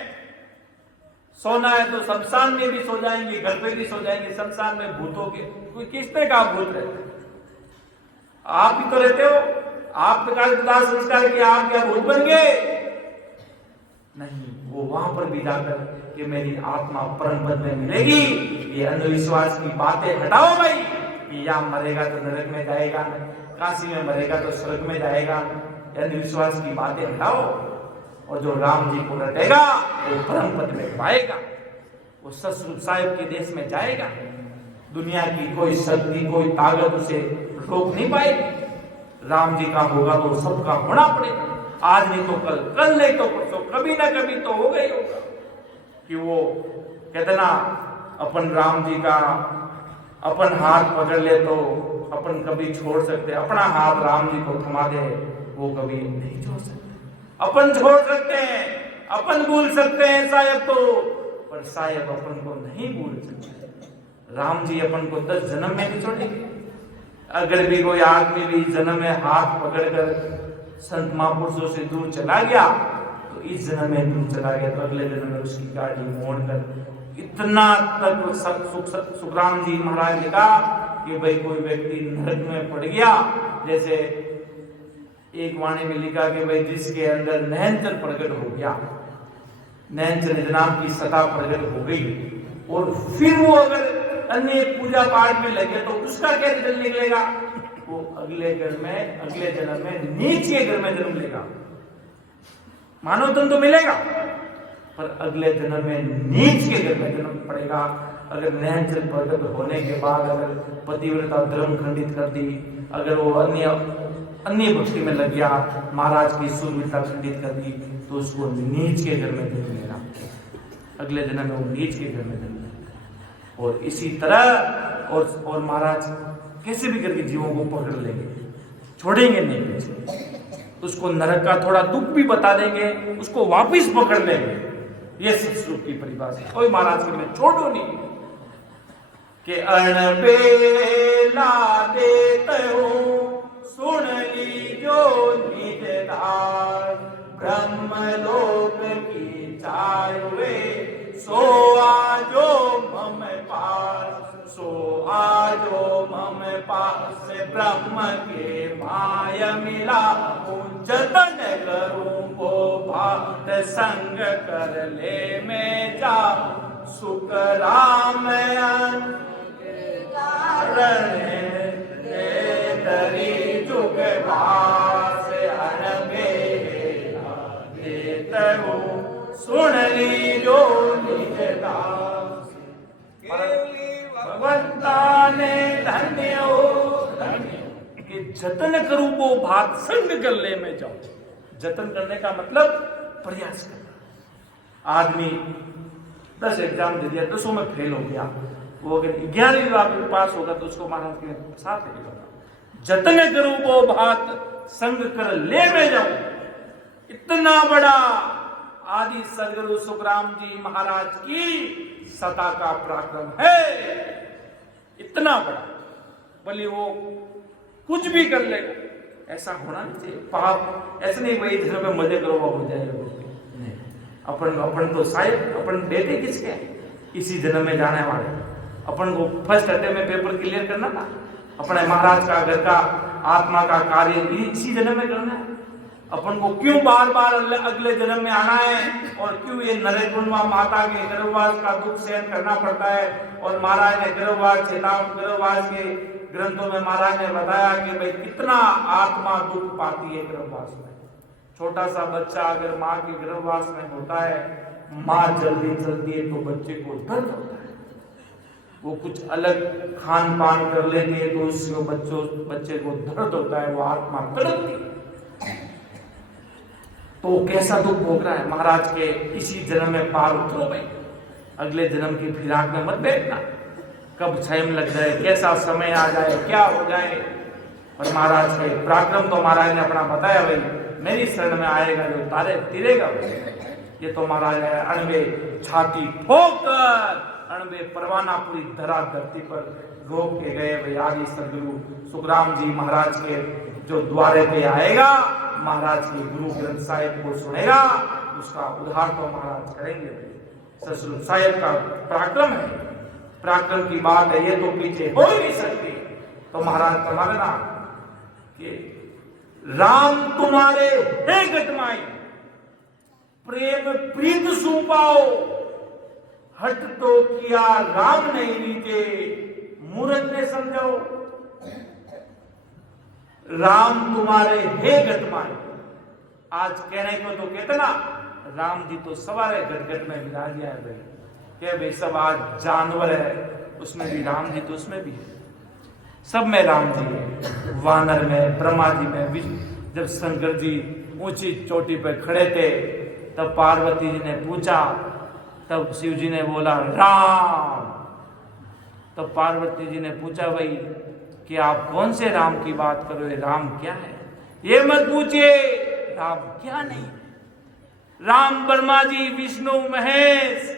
सोना है तो शमशान में भी सो जाएंगे, घर पे भी सो जाएंगे। शमशान में भूतों के कोई किसने कहा भूत रहते हैं? आप ही तो रहते हो। आप दाह संस्कार किया, आप क्या भूत बन गए? नहीं, वो वहां पर भी जाकर कि मेरी आत्मा परम पद में मिलेगी। ये अंधविश्वास की बातें हटाओ भाई कि यहाँ मरेगा तो नरक में जाएगा, काशी में मरेगा तो स्वर्ग में जाएगा। अंधविश्वास की बातें हटाओ और जो राम जी को रटेगा वो परम पद में पाएगा, वो ससुर साहिब के देश में जाएगा। दुनिया की कोई शक्ति, कोई ताकत उसे रोक नहीं पाएगी। राम जी का होगा तो सबका होना पड़ेगा। आज नहीं तो कल, कल नहीं तो परसों, कभी ना कभी तो होगा ही होगा। कि वो कहते ना अपन राम जी का अपन हाथ पकड़ ले तो अपन कभी छोड़ सकते, अपना हाथ राम जी को थमा दे वो कभी नहीं छोड़ सकते। अपन छोड़ सकते हैं, अपन भूल सकते हैं शायद तो, पर शायद अपन को नहीं भूल सकते। राम जी अपन को 10 जन्म में नहीं छोड़ेंगे। अगर भी कोई आदमी भी जन्म में हाथ पकड़कर संत महापुरुषों से दूर चला गया तो इस जन्म में दूर चला गया तो अगले जन्म में उसकी गाड़ी मोड़कर इतना तक सुखराम जी महाराज ने कहा कि भाई कोई व्यक्ति नरक में पड़ गया। जैसे एक वाणी में लिखा कि भाई जिसके अंदर नैनचल प्रकट हो गया, नैनचल नाम की सत्ता प्रकट हो गई और फिर वो अगर अन्य पूजा पाठ में लगे तो उसका क्या रिजल्ट निकलेगा? वो अगले जन्म में नीच के घर में जन्म लेगा। मानव तन तो मिलेगा पर अगले जन्म में नीच के घर में जन्म पड़ेगा। अगर नैनचल प्रकट होने के बाद अगर पतिव्रता धर्म खंडित कर दी, अगर वो अन्य भक्ति में लग गया, महाराज की सूरवीरता खंडित कर दी तो उसको नीच के घर में जन्म लेगा। अगले जन्म में वो नीच के घर में जन्म लेगा। और इसी तरह और महाराज कैसे भी करके जीवों को पकड़ लेंगे, छोड़ेंगे नहीं। उसको नरक का थोड़ा दुख भी बता देंगे, उसको वापिस पकड़ लेंगे। ये सत्सुख की परिभाषा। कोई महाराज के मैं छोड़ो नहीं कि अणबेला देते हो सुन लीजो निजदार, ब्रह्मलोक की चारुवे सो आजो मम पास, सो आजो मम पास ब्रह्म के माय मिला, जतन करूं वो भात संग कर ले मैं जा, सुख राम दरी जुग भास अनबेला देत हो सुन लीजो जतन करूं वो भात संग कर ले मैं जाऊं। जतन करने का मतलब प्रयास करना। आदमी 10 एग्जाम दे दिया, 10 में फेल हो गया, वो अगर 11वीं बार में पास होगा तो उसको महाराज के साथ लेके जाऊंगा। जतन करूं वो भात संग कर ले मैं जाऊं। इतना बड़ा आदि सदगुरु सुखराम जी महाराज की सता का पराक्रम है, इतना बड़ा। भले वो कुछ भी कर ले, ऐसा होना नहीं चाहिए। पाप ऐसे नहीं वही धर्म में मजे करो वो हो जाएगा, अपन तो शायद अपन बेटे किसके इसी जन्म में जाने वाले। अपन को फर्स्ट अटेम्प्ट में पेपर क्लियर करना था, अपने महाराज का घर का आत्मा का कार्य इसी जन्म में करना है। अपन को क्यों बार बार अगले जन्म में आना है, और क्यों ये नरेकुंडमा माता के गर्भवास का दुख सहन करना पड़ता है। और महाराज ने गर्भवास के ग्रंथों में महाराज ने बताया कि भाई कितना आत्मा दुख पाती है गर्भवास में। छोटा सा बच्चा अगर माँ के गर्भवास में होता है, माँ जल्दी चलती है तो बच्चे को दर्द होता है। वो कुछ अलग खान पान कर लेती है तो उसको बच्चे को दर्द होता है, वो आत्मा तड़पती है। तो कैसा दुख भोग रहा है। महाराज के इसी जन्म में पार उतरो भाई, अगले जन्म की फिराक में मत बैठना। कब स्वयं लग जाए, कैसा समय आ जाए, क्या हो जाए। और महाराज के पराक्रम तो महाराज ने अपना बताया, भाई मेरी शरण में आएगा जो तारे तिरेगा। ये तो महाराज है अणबे छाती ठोकर, अणबे परवाना पूरी धरा धरती पर रोक के गए। भाई आदि सदगुरु सुखराम जी महाराज के जो द्वारे पे आएगा, महाराज के गुरु ग्रंथ साहिब को सुनेगा, उसका उद्धार तो महाराज करेंगे। ससुर साहिब का पराक्रम है, पराक्रम की बात है, ये तो पीछे हो ही नहीं सकती। तो महाराज फरमा देना कि राम तुम्हारे हे गटमाई, प्रेम प्रीत सुपाओ, हट तो किया राम नहीं नीचे, मूर्ख ने समझाओ। राम तुम्हारे हे गटमाई, आज कहने को तो कहते ना, राम जी तो सवारे गटगट में विराजिया है भाई, क्या भाई सब आज जानवर है, उसमें भी राम जी तो उसमें भी है, सब में राम जी है। वानर में, ब्रह्मा जी में। जब शंकर जी ऊंची चोटी पर खड़े थे तब पार्वती जी ने पूछा, तब शिव जी ने बोला राम। तब पार्वती जी ने पूछा भाई कि आप कौन से राम की बात कर रहे हो, राम क्या है? ये मत पूछिए राम क्या नहीं। राम ब्रह्मा जी, विष्णु महेश,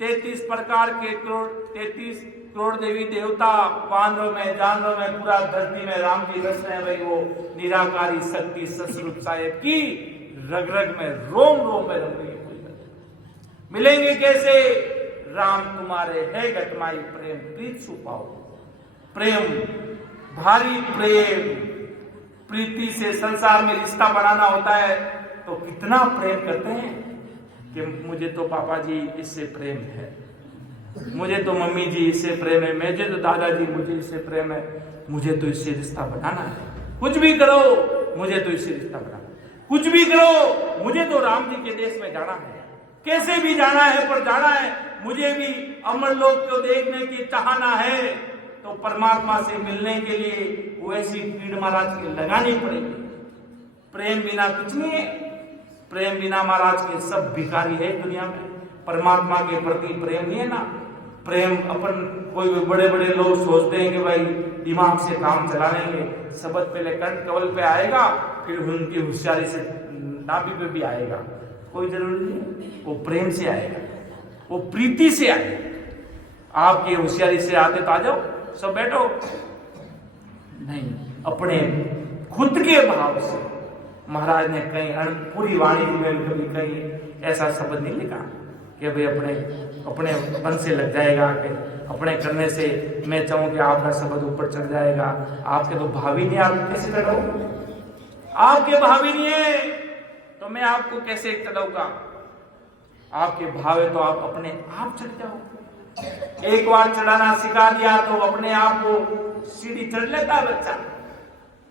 33 प्रकार के 33 करोड़ देवी देवता, वानरों में, जानवरों में, पूरा धरती में राम जी रस रहे हैं भाई। वो निराकारी शक्ति ससुर साहेब की रग रग में, रोम रोम में रंग रही है। मिलेंगे कैसे? राम तुम्हारे है गटमाई, प्रेम प्रीत छुपाओ। प्रेम, भारी प्रेम, प्रीति से संसार में रिश्ता बनाना होता है तो कितना प्रेम करते हैं कि मुझे तो पापा जी इससे प्रेम है, मुझे तो मम्मी जी इससे प्रेम है, मुझे तो दादाजी मुझे इससे प्रेम है, मुझे तो इससे रिश्ता बनाना है। कुछ भी करो मुझे तो इससे रिश्ता बनाना, कुछ भी करो मुझे तो राम जी के देश में जाना है, कैसे भी जाना है पर जाना है। मुझे भी अमर लोक को देखने की चाहना है, तो परमात्मा से मिलने के लिए वो ऐसी पीड़ महाराज की लगानी पड़ेगी। प्रेम बिना कुछ नहीं है, प्रेम बिना महाराज के सब भिखारी है दुनिया में। परमात्मा के प्रति प्रेम नहीं है ना। प्रेम अपन कोई भी बड़े बड़े लोग सोचते हैं कि भाई दिमाग से काम चला लेंगे, शब्द पहले कंठ कवल पे आएगा, फिर उनकी होशियारी से नाभि पे भी आएगा, कोई जरूरी नहीं। वो प्रेम से आएगा, वो प्रीति से आएगा। आपकी होशियारी से आते तो आ जाओ, सब बैठो, नहीं, अपने खुद के भाव से। महाराज ने कहीं पूरी वाणी में कभी कहीं ऐसा शब्द नहीं लिखा कि भाई अपने मन से लग जाएगा, कि अपने करने से मैं चाहूं कि आपका शब्द ऊपर चढ़ जाएगा। आपके तो भाव ही नहीं, आप कैसे चढ़ाओ? आपके भाव ही नहीं है तो मैं आपको कैसे चढ़ाऊंगा? आपके भाव है तो आप अपने आप चढ़ जाओ। एक बार चढ़ाना सिखा दिया तो अपने आप को सीढ़ी चढ़ लेता है बच्चा।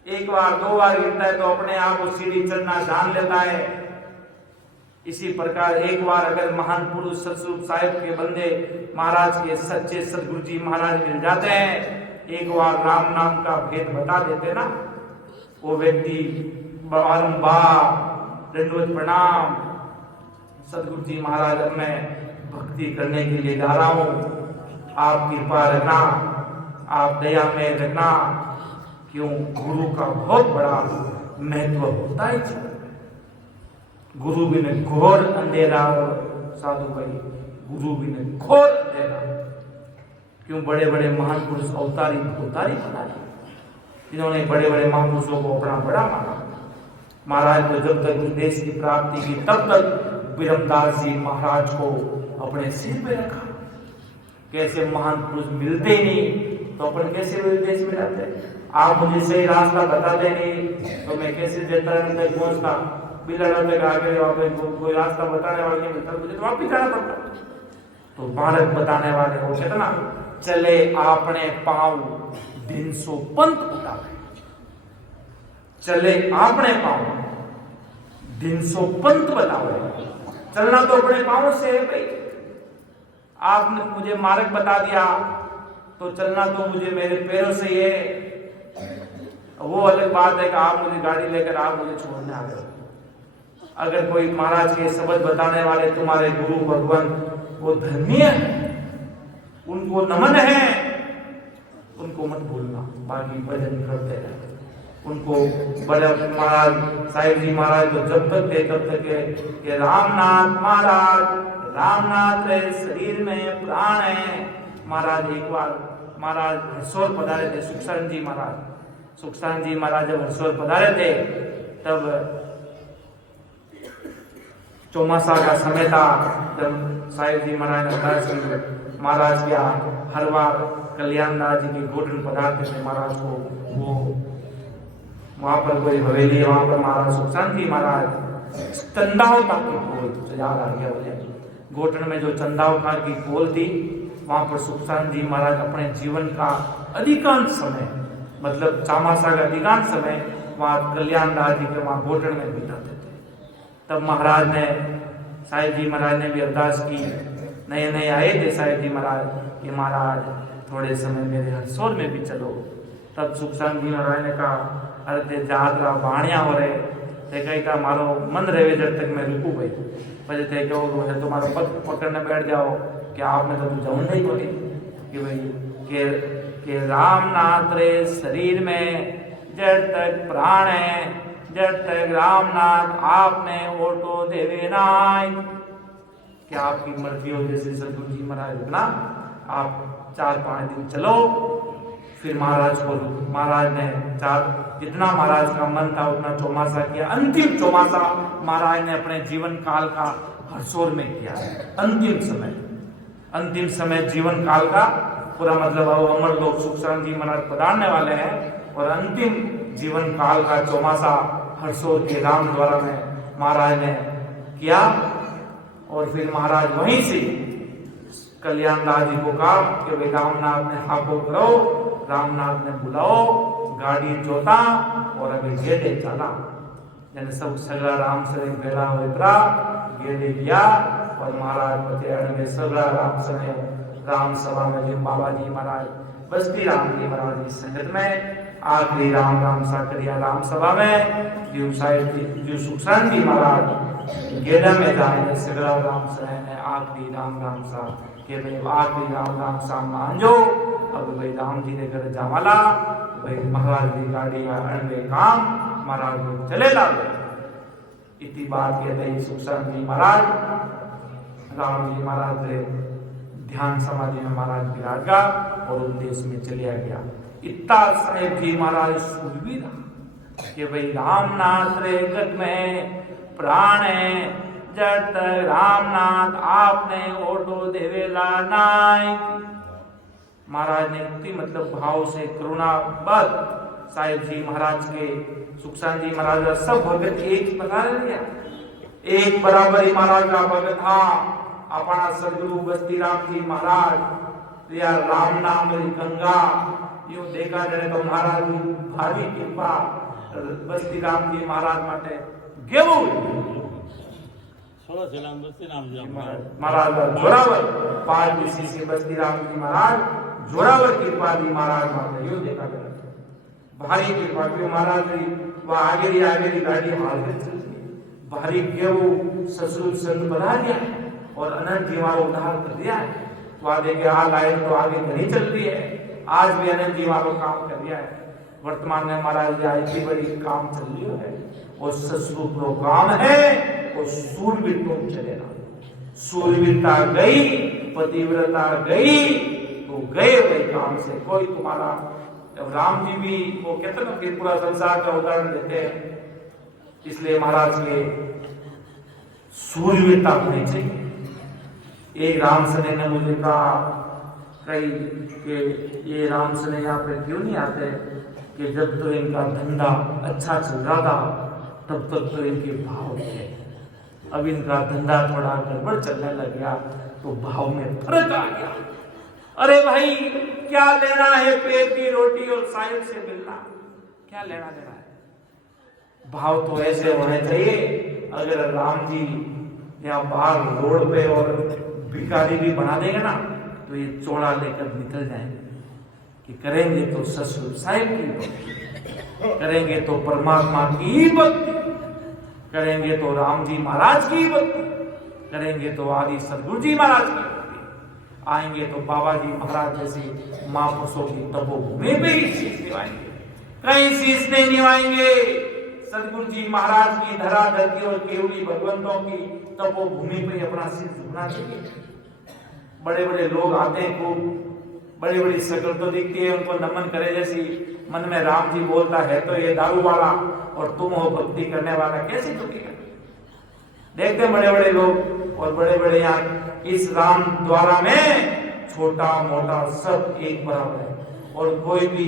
एक बार, 2 बार गिरता है तो अपने आप वो सीढ़ी चढ़ना जान लेता है। इसी प्रकार एक बार अगर महान पुरुष सतस्वरूप साहिब के बंदे महाराज के सच्चे सदगुरु जी महाराज मिल जाते हैं, एक बार राम नाम का भेद बता देते ना, वो व्यक्ति बारंबार दंडवत प्रणाम, सदगुरु जी महाराज अब मैं भक्ति करने के लिए जा रहा हूँ, आप कृपा रखना, आप दया में रखना। क्यों? गुरु का बहुत बड़ा महत्व होता है। गुरु बिना घोर अंधेरा, और साधु भाई गुरु बिना घोर अंधेरा। क्यों? बड़े बड़े महान पुरुष अवतारी बनाए, जिन्होंने बड़े बड़े महापुरुषों को अपना बड़ा माना। महाराज तो जब तक देश की प्राप्ति की तब तक बिरमदास जी महाराज को अपने सिर पे रखा। कैसे महान पुरुष मिलते ही नहीं तो अपन कैसे देश में रहते? आप मुझे सही रास्ता बता देंगे तो मैं कैसे देता तक पहुंचता? बिलड़ तक आगे कोई रास्ता बताने वाले नहीं मिलता, मुझे तो वापिस जाना पड़ता। तो भारत बताने वाले हो कितना चले आपने पाँव दिन सो पंथ बतावे, चले आपने पाँव दिन सो पंथ बतावे। चलना तो अपने पाँव से है भाई। आपने मुझे मार्ग बता दिया तो चलना तो मुझे मेरे पैरों से ही है। वो अलग बात है कि आप मुझे गाड़ी लेकर आप मुझे छोड़ने आ गए। अगर कोई महाराज के शब्द बताने वाले तुम्हारे गुरु भगवान वो धर्मीय है, उनको नमन है, उनको मत भूलना। बाकी भजन करते रहे उनको। बड़े महाराज साहिब जी महाराज तो जब तक थे तब तक के रामनाथ महाराज, रामनाथ रे शरीर में प्राण है। महाराज एक बार महाराज हरसोर पधारे थे, सुखसानंद जी महाराज। सुखसानंद जी महाराज जब हरसोर पधारे थे तब चौमासा का समय था। जब साहिब जी महाराज ने महाराज के हर बार कल्याणदास जी की घोटन पधारते थे महाराज को। वो वहां पर कोई हवेली है, वहां पर महाराज सुखसानंद जी महाराज चंदावता की पोल याद आ गया मुझे। घोटन में जो चंदावता की पोल थी वहां पर सुखसानंद जी महाराज अपने जीवन का अधिकांश समय, मतलब चामासा का अधिकांश समय वहां कल्याणदास जी के वहां घोटन में बिताते थे। तब महाराज ने, साहिब जी महाराज ने भी अरदास की। नए नए आए थे साहिब जी महाराज कि महाराज थोड़े समय मेरे हरसोर में भी चलो। तब सुखसानंद जी महाराज ने कहा अरे ते जागरा बाणिया हो रहे ते कहीं का मारो मन रहे जब तक मैं रुकू भाई। પછી તે કહું તો તમારો પગ પકડને બેઠ જાઓ કે આપને તો જવું नहीं बोली कि भाई के रामनाथ रे शरीर में जड़ तक प्राण है, जड़ तक रामनाथ आपने ओटो देवे नाय। क्या आपकी मर्जी हो जैसे सदगुरु जी महाराज ना आप 4-5 दिन चलो। फिर महाराज को महाराज ने जितना महाराज का मन था उतना चौमासा किया। अंतिम चौमासा महाराज ने अपने जीवन काल का हरसोर में किया। अंतिम समय जीवन काल का पूरा मतलब अमर लोग सुखसानंद जी महाराज पधारने वाले हैं और अंतिम जीवन काल का चौमासा हरसोर के राम द्वारा में महाराज ने किया। और फिर महाराज वहीं से कल्याणदास जी को कहा कि भाई रामनाथ ने हाको करो, रामनाथ ने बुलाओ, गाड़ी जोता और अभी गेडे चला। जन सब सगला राम से बेला होता गेडे गया और महाराज पते सगला राम से राम सभा में जो बाबा जी महाराज बस्ती राम जी महाराज की संगत में आखिरी राम राम सा करिया राम सभा में जो साहिब जी जो सुखसानंद जी महाराज गेडा में जाए सगला राम से आखिरी राम राम सा के भाई आखिरी राम राम सा मांझो। अब भाई राम जी ने घर जावाला भाई महाराज की गाड़ी अणवे काम महाराज को चले ला। इतनी बात कहते ही सुखसानंद जी महाराज राम जी महाराज रे ध्यान समाधि में महाराज विराजा और उपदेश में चलिया गया। इतना साहेब जी महाराज सूरवीर कि भाई रामनाथ रे गट में प्राण है, जब तक रामनाथ आपने ओटो देवेला नाय। महाराज ने इतनी मतलब भाव से करुणा बद साहिब जी महाराज के सुखसानंद जी महाराज सब भगत एक बना लिया। एक बराबर ही महाराज का भगत था अपना सदगुरु बस्ती राम जी महाराज या राम नाम गंगा। यूं देखा जाए तो महाराज की भारी कृपा बस्ती राम जी महाराज माटे गेवू महाराज जोरावर 5 बीसी बस्ती राम जी महाराज जोरावर कृपा जी महाराज माटे यूं देखा जाए भारी कृपा क्यों महाराज वह आगे गाड़ी हाल कर चल रही है। भारी केव ससुर संत बना दिया है और अनंत जीवाणु उद्धार कर दिया है। वह देखे आ लाइन तो आगे नहीं चल रही है, आज भी अनंत जीवाणु काम कर दिया है। वर्तमान में महाराज इतनी बड़ी काम चल रही है और ससुर प्रोग्राम है और सूरवीर तुम चलेगा। सूरवीरता गई, पतिव्रता गई तो गए वही काम से कोई तुम्हारा। राम जी भी वो कहते ना कि पूरा संसार का उदाहरण देते हैं, इसलिए महाराज के सूरवीरता होनी चाहिए। एक राम सने ने मुझे कहा कई कि ये राम सने यहाँ पे क्यों नहीं आते कि जब तो इनका धंधा अच्छा चल रहा था तब तक तो इनके भाव थे, अब इनका धंधा थोड़ा गड़बड़ चलने लग गया तो भाव में फर्क आ गया। अरे भाई क्या लेना है पेट की रोटी और साहिब से मिलना, क्या लेना देना है। भाव तो ऐसे होने चाहिए। अगर राम जी यहाँ बाहर रोड पे और भिखारी भी बना देंगे ना तो ये चोड़ा लेकर निकल जाएंगे कि करेंगे तो ससुर साहिब की भक्ति, करेंगे तो परमात्मा की ही भक्ति, करेंगे तो राम जी महाराज की भक्ति, करेंगे तो आदि सदगुरु जी महाराज की भक्ति, आएंगे तो बाबा जी महाराज जैसे महापुरुषों की तपोभूमि पे ही शीश निभाएंगे, कहीं शीश नहीं निभाएंगे। सदगुरु जी महाराज की धरा धरती और केवली भगवंतों की तपोभूमि पे अपना शीश झुकना चाहिए। बड़े बड़े लोग आते हैं, खूब बड़ी बड़ी शक्ल तो दिखती है, उनको नमन करे जैसी, मन में राम जी बोलता है तो ये दारू वाला और तुम हो भक्ति करने वाला, कैसे झुकेगा। देखते बड़े बड़े लोग और बड़े बड़े यहाँ इस राम द्वारा में छोटा मोटा सब एक बराबर है। और कोई भी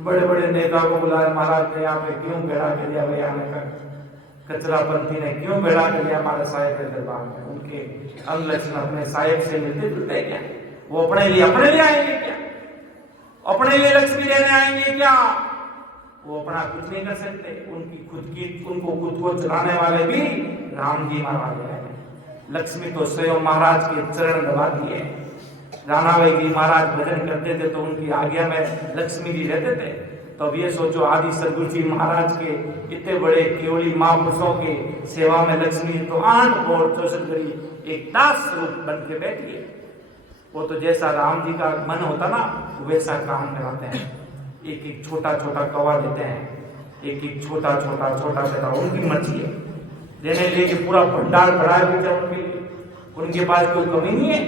बड़े बड़े नेता को बुलाए, महाराज ने यहाँ पे क्यों बेड़ा कर दिया, भैया ने कचरापंथी ने क्यों बेड़ा कर दिया हमारे साहेब के दरबार में। उनके अंग लक्षण अपने साहेब से मिलते जुलते क्या, वो अपने लिए आएंगे क्या, अपने लिए लक्ष्मी लेने आएंगे क्या, वो अपना कुछ नहीं कर सकते। उनको खुद को चलाने वाले भी राम जी महाराज है। लक्ष्मी तो स्वयं महाराज के चरण दबाती है। रानाबाई जी महाराज भजन करते थे तो उनकी आज्ञा में लक्ष्मी जी रहते थे। तो अब ये सोचो आदि सदगुरु जी महाराज के इतने बड़े केवली महापुरुषों के सेवा में लक्ष्मी तो 8 और 64 घड़ी एक दास रूप बन के बैठी है। वो तो जैसा राम जी का मन होता ना वैसा काम कराते हैं। एक एक छोटा छोटा कवा देते हैं, एक एक छोटा छोटा उनकी मर्जी है। देने लिए कि पूरा भंडार भरा है पीछे उनके लिए, उनके पास कोई कमी नहीं है।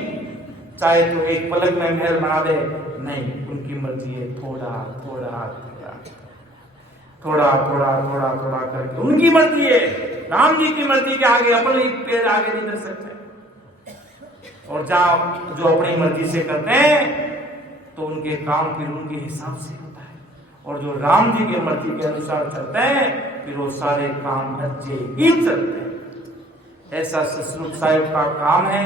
चाहे तो एक पलक में महल बना दे, नहीं, उनकी मर्जी है। थोड़ा थोड़ा करके उनकी मर्जी है। राम जी की मर्जी के आगे अपने पैर आगे नहीं कर सकते। और जहां जो अपनी मर्जी से करते हैं तो उनके काम फिर उनके हिसाब से होता है, और जो राम जी की मर्जी के अनुसार चलते हैं फिर वो सारे काम अच्छे ही चलते हैं। ऐसा ससुर साहिब का काम है,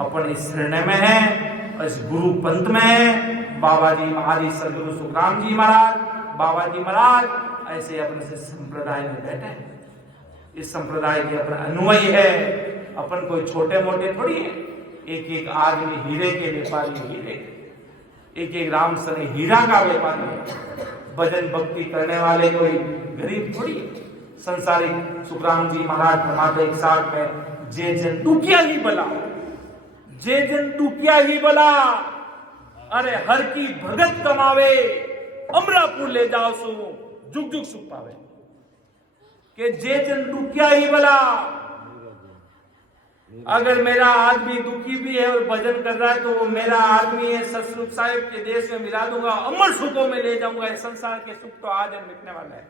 अपन इस निर्णय में है, इस गुरु पंथ में है। बाबा जी आदि सदगुरु सुखराम जी महाराज, बाबा जी महाराज ऐसे अपने से संप्रदाय में बैठे हैं। इस संप्रदाय के अपना अनुयायी है। अपन कोई छोटे मोटे थोड़ी है। एक एक आदमी हीरे के व्यापारी, हीरे एक एक राम सने हीरा का व्यापारी है। भजन भक्ति करने वाले कोई गरीब थोड़ी है। संसारिक सुखराम जी महाराज फरमाते एक साथ में, जे जन दुखिया ही भला, जे जन दुखिया ही भला, अरे हर की भगत कमावे, अमरापुर ले जाओ सो जुग जुग सुख पावे। कि जे जन दुखिया ही भला, अगर मेरा आदमी दुखी भी है और भजन कर रहा है तो वो मेरा आदमी है। सतसुख साहिब के देश में मिला दूंगा, अमर सुखों में ले जाऊंगा। संसार के सुख तो आज मिटने वाला है।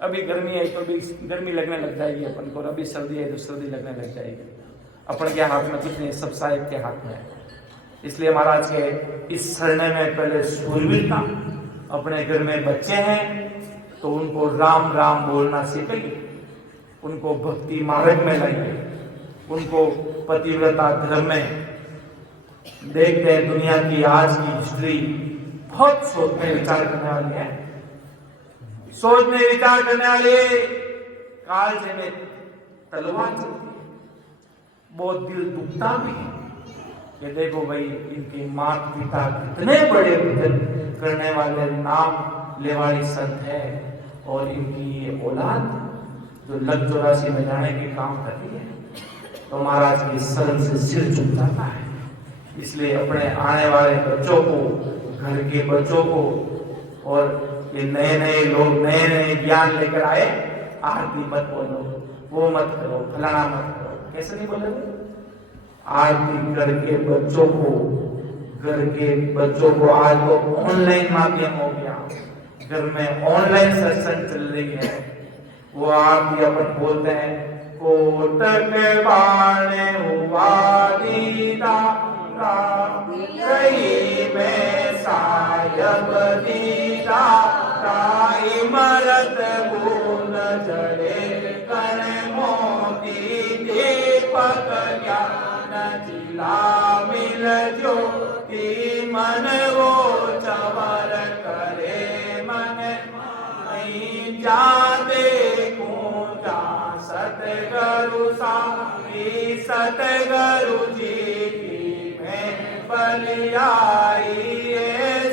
अभी गर्मी है तो भी गर्मी लगने लग जाएगी अपन को, अभी सर्दी है तो सर्दी लगने लग जाएगी। अपन के हाथ में कुछ नहीं, सब साहिब के हाथ में है। इसलिए महाराज के इस शरण में पहले सूरवीरता, अपने घर में बच्चे हैं तो उनको राम राम बोलना सीखेंगे, उनको भक्ति मार्ग में लाइए, उनको पतिव्रता धर्म में। देखते हैं दुनिया की आज की हिस्ट्री बहुत सोचने विचार करने वाली है। सोचने विचार करने वाले काल से में तलवार चलती है। बहुत दिल दुखता भी है कि देखो भाई इनके माता पिता कितने बड़े भजन करने वाले नाम लेवाड़ी संत है, और इनकी ये औलाद जो लग 84 में जाने के काम कर रही है, तो महाराज की शरण से सिर झुक जाता है। इसलिए अपने आने वाले बच्चों को, घर के बच्चों को, और ये नए नए लोग नए नए ज्ञान लेकर आए, आरती मत बोलो, वो मत करो, फलाना मत करो, कैसे नहीं बोलोगे? आरती करके बच्चों को, घर के बच्चों को, आज तो ऑनलाइन माध्यम हो गया, घर में ऑनलाइन सत्संग चल रही है, वो आरती अपन बोलते हैं, कोटक बाणे हुआ दीदा कई में सायब दीदा ताई मरत बूंद जड़े कण मोती दीपक ज्ञान जिला मिल ज्योति मन वो चवर करे मन नहीं जाते जा सतगुरु साई सतगुरु जी की मैं बलियाई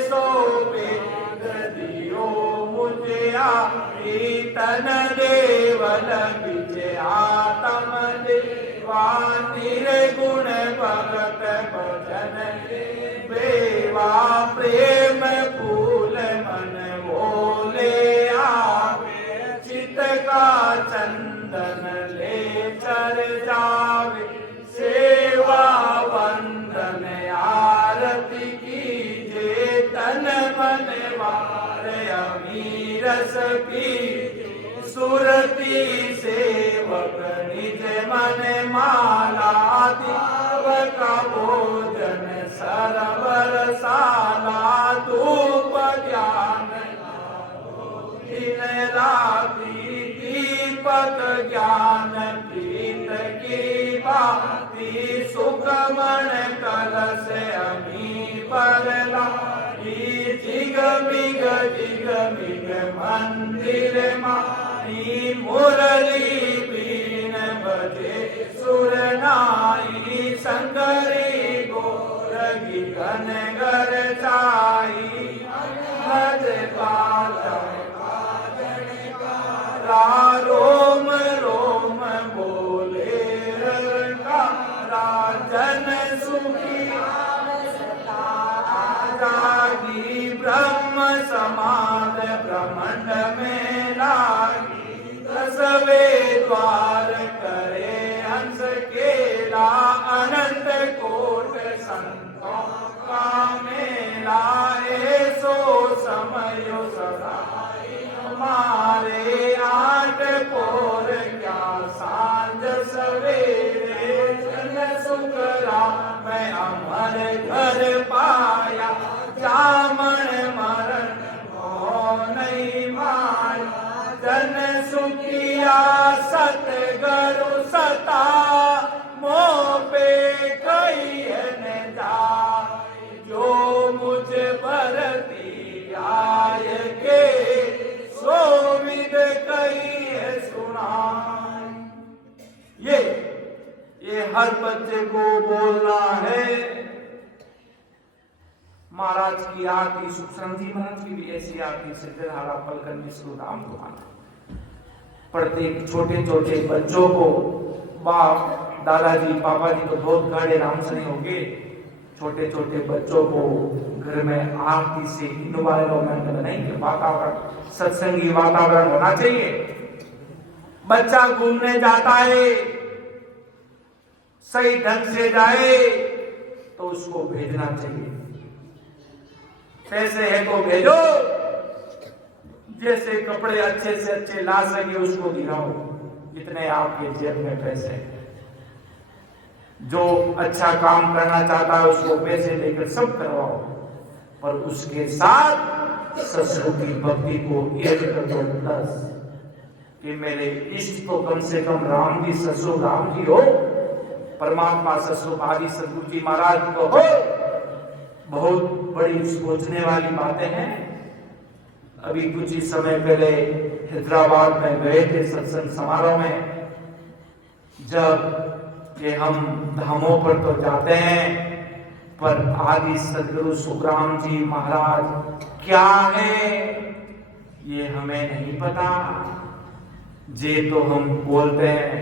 सो वेद दियो मुझे आई तन देवल विजय आत्म देवा निर्गुण भगत भजन बेवा प्रेम फूल मन बोले आवे चित का चंदन ले चर जावे सेवा वंदन आरती कीजे तन मन वार अमीरस की सुरती सेवक निज मन माला दिव का भोजन सरवर साला धूप ज्ञान दिन रात्रि दीपक ज्ञान प्रीत की बाती सुखमन कलश अमी परला जिग मिग मंदिर माई मुरली बीन बजे सुरनाई शंकरी गोरगी घन गर चाई हज पाता रोम रोम बोले राजन सुखी जागी ब्रह्म समाद ब्रह्मंड में लागी दसवे द्वार करे हंस केला अनंत कोट संतों का मेला सो समयो सदा हमारे आठ पोर क्या सांझ सवेरे जन सुख राम मैं अमर घर पाया जामन मरण हो नहीं माया जन सुखिया सतगुरु सता मोह पे कई न जाए जो मुझ भरती आय के सोविद कही है सुनाई। ये हर बच्चे को बोलना है। महाराज की आरती, सुखसंग जी महाराज की भी ऐसी आरती, सिद्धहारा पलकन विष्णु राम दुआना। प्रत्येक छोटे छोटे बच्चों को, बाप दादाजी पापा जी तो बहुत गाढ़े राम सने हो गए, छोटे छोटे बच्चों को घर में आरती से इन्वायरमेंट बनाएंगे, वातावरण सत्संगी वातावरण होना चाहिए। बच्चा घूमने जाता है, सही ढंग से जाए तो उसको भेजना चाहिए। पैसे है तो भेजो, जैसे कपड़े अच्छे से अच्छे ला सके उसको दिलाओ, जितने आपके जेब में पैसे हैं। जो अच्छा काम करना चाहता है उसको पैसे देकर सब करवाओ, पर उसके साथ ससुर की भक्ति को ऐड कर दो 10 कि मेरे इष्ट तो कम से कम राम जी, ससुर राम जी हो, परमात्मा ससुर आदि सदगुरु जी महाराज को हो। बहुत बड़ी सोचने वाली बातें हैं। अभी कुछ ही समय पहले हैदराबाद में गए थे सत्संग समारोह में। जब कि हम धामों पर तो जाते हैं, पर आदि सदगुरु सुखराम जी महाराज क्या है ये हमें नहीं पता। जे तो हम बोलते हैं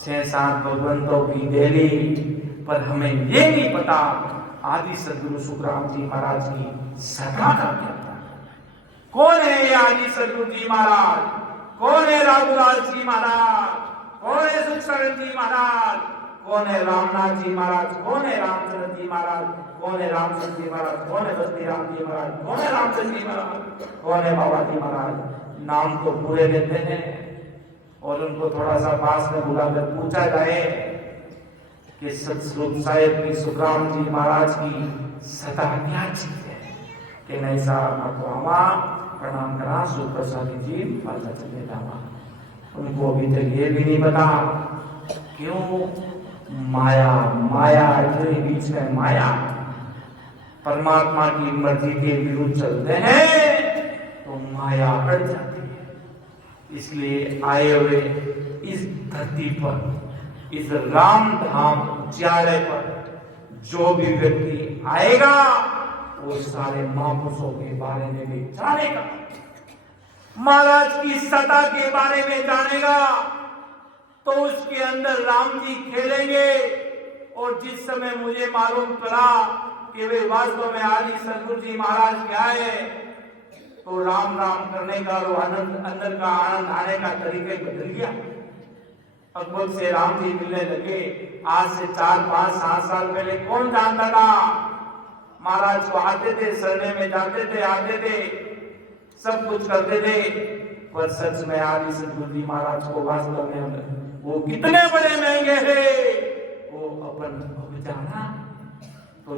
6-7 भगवंतों की डेली, पर हमें ये नहीं पता आदि सदगुरु सुखराम जी महाराज की सता का क्या था। कौन है ये आदि सदगुरु जी महाराज? कौन है राघुलाल जी महाराज? कौन है सुखशरण जी महाराज? कौन है रामनाथ जी महाराज? कौन है रामचंद्र जी महाराज? कौन है रामचंद्र जी महाराज? कौन है बस्ती राम जी महाराज? कौन है रामचंद्र जी महाराज? कौन है बाबा जी महाराज? नाम तो पूरे लेते हैं और उनको थोड़ा सा पास में बुलाकर पूछा जाए कि सतस्वरूप साहेब की सुखराम जी महाराज की सता क्या चीज है कि नहीं साहब आपको आवा प्रणाम करा सुख प्रसाद जी पाला चले जावा। उनको अभी तक ये भी नहीं पता क्यों माया माया इतने बीच में माया परमात्मा की मर्जी के विरुद्ध चलते हैं तो माया अड़ जाती है। इसलिए आए हुए इस धरती पर इस राम धाम उच्चालय पर जो भी व्यक्ति आएगा वो सारे महापुरुषों के बारे में भी जानेगा, महाराज की सता के बारे में जानेगा, तो उसके अंदर राम जी खेलेंगे। और जिस समय मुझे मालूम पड़ा कि वे वास्तव में आदि सदगुरु जी महाराज क्या है, तो राम राम करने का और आनंद अंदर का आनंद आने का तरीका बदल गया। अकबर से राम जी मिलने लगे। आज से 4-5-7 साल पहले कौन जानता था? महाराज को आते थे, सरने में जाते थे, आते थे, सब कुछ करते थे, पर सच में आदि सदगुरु जी महाराज को वास्तव में वो कितने बड़े महंगे हैं वो अपन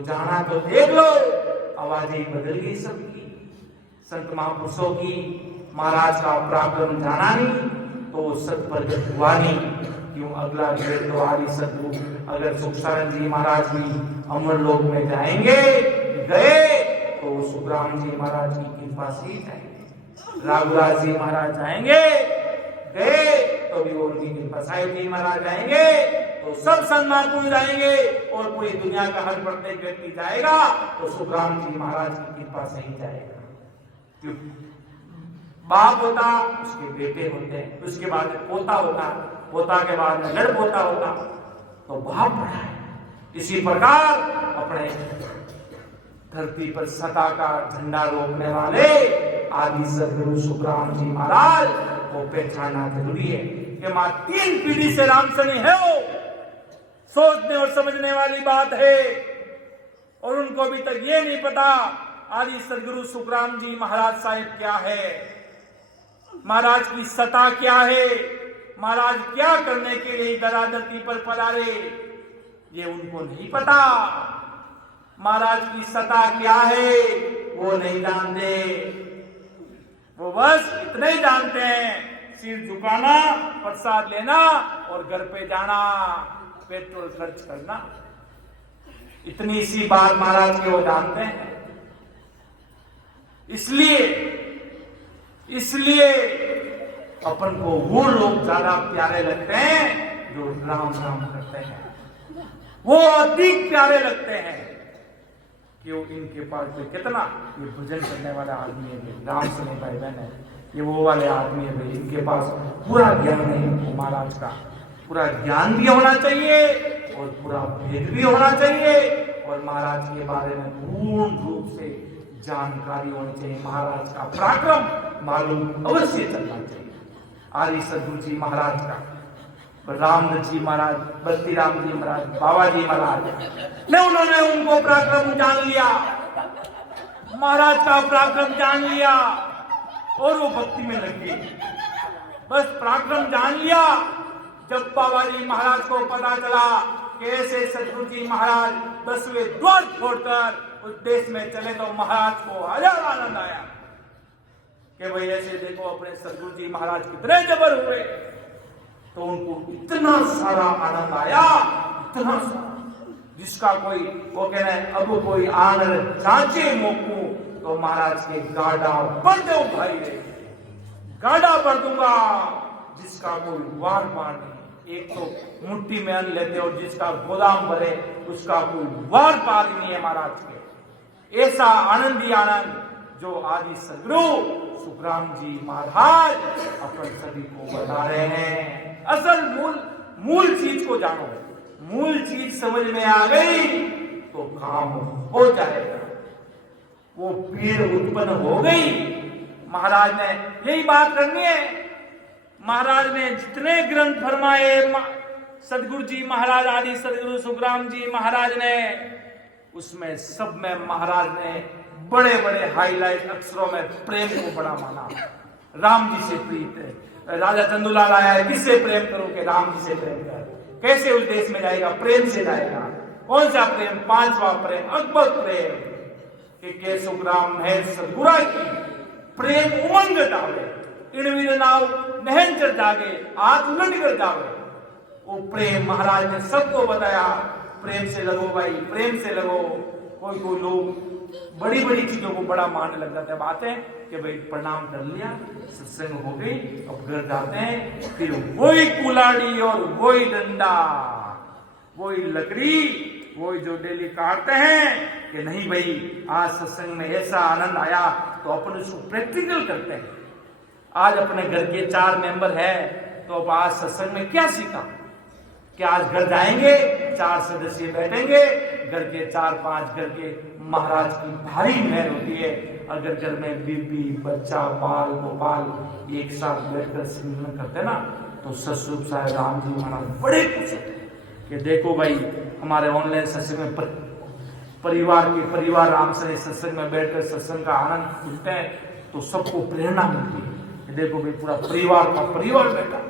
जाना तो देख लो। आवाजें बदल गई सबकी, संत महापुरुषों की। महाराज का पराक्रम जाना नहीं तो सत प्रगट हुआ नहीं। क्यों? अगला गेट तो आदि सदगुरु अगर सुखशरण जी महाराज भी अमर लोक में जाएंगे गए तो सुखराम जी महाराज की कृपा से ही जाएंगे। राघुलाल जी महाराज जाएंगे गए तो भी उनकी कृपा। साहिब जी महाराज जाएंगे तो सब संत महापुरुष जाएंगे और पूरी दुनिया का हर प्रत्येक व्यक्ति जाएगा तो सुखराम जी महाराज की कृपा से ही जाएगा। क्यों? बाप होता उसके बेटे होते हैं, उसके बाद पोता होता, पोता के बाद लड़ पोता होता तो बाप बड़ा है। इसी प्रकार अपने धरती पर सता का झंडा रोकने वाले आदि सदगुरु सुखराम जी महाराज को पहचानना जरूरी है कि मां 3 पीढ़ी से रामसनी है। वो सोचने और समझने वाली बात है। और उनको अभी तक ये नहीं पता आदि सदगुरु सुखराम जी महाराज साहिब क्या है, महाराज की सता क्या है, महाराज क्या करने के लिए धरा धरती पर पधारे, ये उनको नहीं पता। महाराज की सता क्या है वो नहीं जानते। वो बस इतने ही जानते हैं सिर झुकाना, प्रसाद लेना और घर पे जाना, पेट्रोल खर्च करना। इतनी सी बात महाराज के वो जानते हैं। इसलिए अपन को वो लोग ज्यादा प्यारे लगते हैं जो राम राम करते हैं, वो अधिक प्यारे लगते हैं। क्यों? इनके पास भी कितना ये भजन करने वाला आदमी है, राम सुने भाई बहन है, ये वो वाले आदमी है, इनके पास पूरा ज्ञान है। महाराज का पूरा ज्ञान भी होना चाहिए और पूरा भेद भी होना चाहिए और महाराज के बारे में पूर्ण रूप से जानकारी होनी चाहिए। महाराज का पराक्रम मालूम अवश्य चलना चाहिए। आदि सदगुरु जी महाराज का, रामनाथ जी महाराज, बस्ती राम जी महाराज, बाबा जी महाराज ने उन्होंने उनको पराक्रम जान लिया, महाराज का पराक्रम जान लिया और वो भक्ति में लग गए। बस पराक्रम जान लिया। जब बाबा जी महाराज को पता चला कि ऐसे सदगुरु जी महाराज 10वें द्वार छोड़कर उस देश में चले तो महाराज को हजार आनंद आया कि भाई ऐसे देखो अपने सदगुरु जी महाराज कितने जबर हुए। तो उनको इतना सारा आनंद आया, इतना सारा, जिसका कोई वो कह रहे हैं अब कोई आनंद चाचे मोकू तो महाराज के गाड़ा बढ़ दो भाई रे, गाड़ा बढ़ दूंगा जिसका कोई वार पार नहीं। एक तो मुट्ठी में अन्न लेते और जिसका गोदाम भरे उसका कोई वार पार नहीं है महाराज के। ऐसा आनंदी आनंद जो आदि सदगुरु सुखराम जी महाराज अपन सभी को बता रहे हैं, असल मूल चीज को जानो, मूल चीज समझ में आ गई तो काम हो जाएगा। वो पीड़ उत्पन्न हो गई, महाराज ने यही बात करनी है। महाराज ने जितने ग्रंथ फरमाए, सदगुरु जी महाराज आदि सदगुरु सुखराम जी महाराज ने, उसमें सब में महाराज ने बड़े बड़े हाईलाइट अक्षरों में प्रेम को बड़ा माना। राम जी से प्रीत है, राजा चंदूलाल आया है, किससे प्रेम करो कि राम जी से प्रेम कर। कैसे उस देश में जाएगा? प्रेम से जाएगा। कौन सा प्रेम? पांचवा प्रेम, अकबर प्रेम के सुखराम है सदगुरा की प्रेम उमंग डाले, इणवीर नाव नहन चढ़ जागे, आज उलट कर जावे। वो प्रेम महाराज ने सबको बताया, प्रेम से लगो भाई, प्रेम से लगो। कोई लोग बड़ी बड़ी चीजों को बड़ा मानने लग जाते हैं। बात है कि भाई प्रणाम कर लिया, सत्संग हो गई, अब घर जाते हैं, फिर वही कुलाड़ी और वही डंडा, वही लकड़ी, वही जो डेली काटते हैं कि नहीं भाई आज सत्संग में ऐसा आनंद आया तो अपन उसको प्रैक्टिकल करते हैं। आज अपने घर के 4 मेंबर है तो अब आज सत्संग में क्या सीखा? कि आज घर जाएंगे, 4 सदस्य बैठेंगे, घर के 4-5 घर के महाराज की भारी मेहर होती है। अगर घर में बीबी बच्चा बाल गोपाल एक साथ बैठकर सिमरन करते ना तो ससुर साहब राम जी महाराज बड़े खुश होते हैं कि देखो भाई हमारे ऑनलाइन सत्संग में परिवार राम से सत्संग में बैठकर सत्संग का आनंद सुनते हैं तो सबको प्रेरणा मिलती है कि देखो भाई पूरा परिवार का परिवार बैठा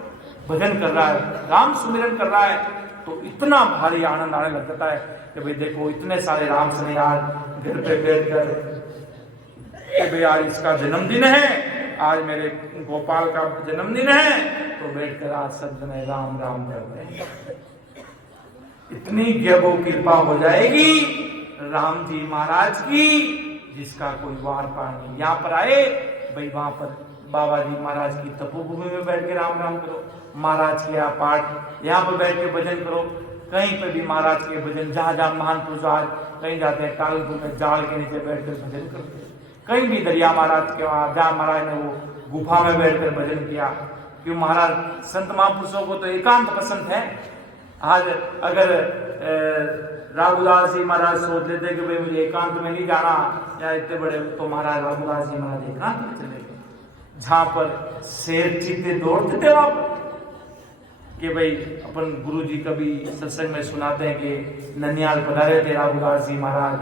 भजन कर रहा है, राम सुमिरन कर रहा है, तो इतना भारी आनंद आने लग जाता है कि भाई देखो इतने सारे राम सने आज घर पे बैठकर कि भाई आज इसका जन्मदिन है, आज मेरे गोपाल का जन्मदिन है, तो बैठकर आज सब जने राम राम कर रहे हैं। इतनी ज्ञापो कृपा हो जाएगी राम जी महाराज की जिसका कोई वार पार नहीं। यहाँ पर आए भाई वहां पर बाबा जी महाराज की तपोभूमि में बैठ के राम राम करो, महाराज के पाठ यहाँ पर बैठ के भजन करो, कहीं पे भी महाराज के भजन, जहां जहां महान पुरुष आज कहीं जाते हैं कालपुर में जाल के नीचे बैठ कर भजन करते हैं, कहीं भी दरिया महाराज के वहां जहाँ महाराज ने वो गुफा में बैठकर भजन किया। क्यों? महाराज संत महापुरुषों को तो एकांत पसंद है। आज अगर राघुदास जी महाराज सोच लेते कि भाई मुझे एकांत में नहीं जाना या इतने बड़े, तो महाराज राघुदास जी महाराज एकांत में चले गए, जहां पर शेर चीते दौड़ते थे वहां पर कि भाई अपन गुरु जी कभी सत्संग में सुनाते हैं कि ननियाल पधारे थे राघुदास जी महाराज,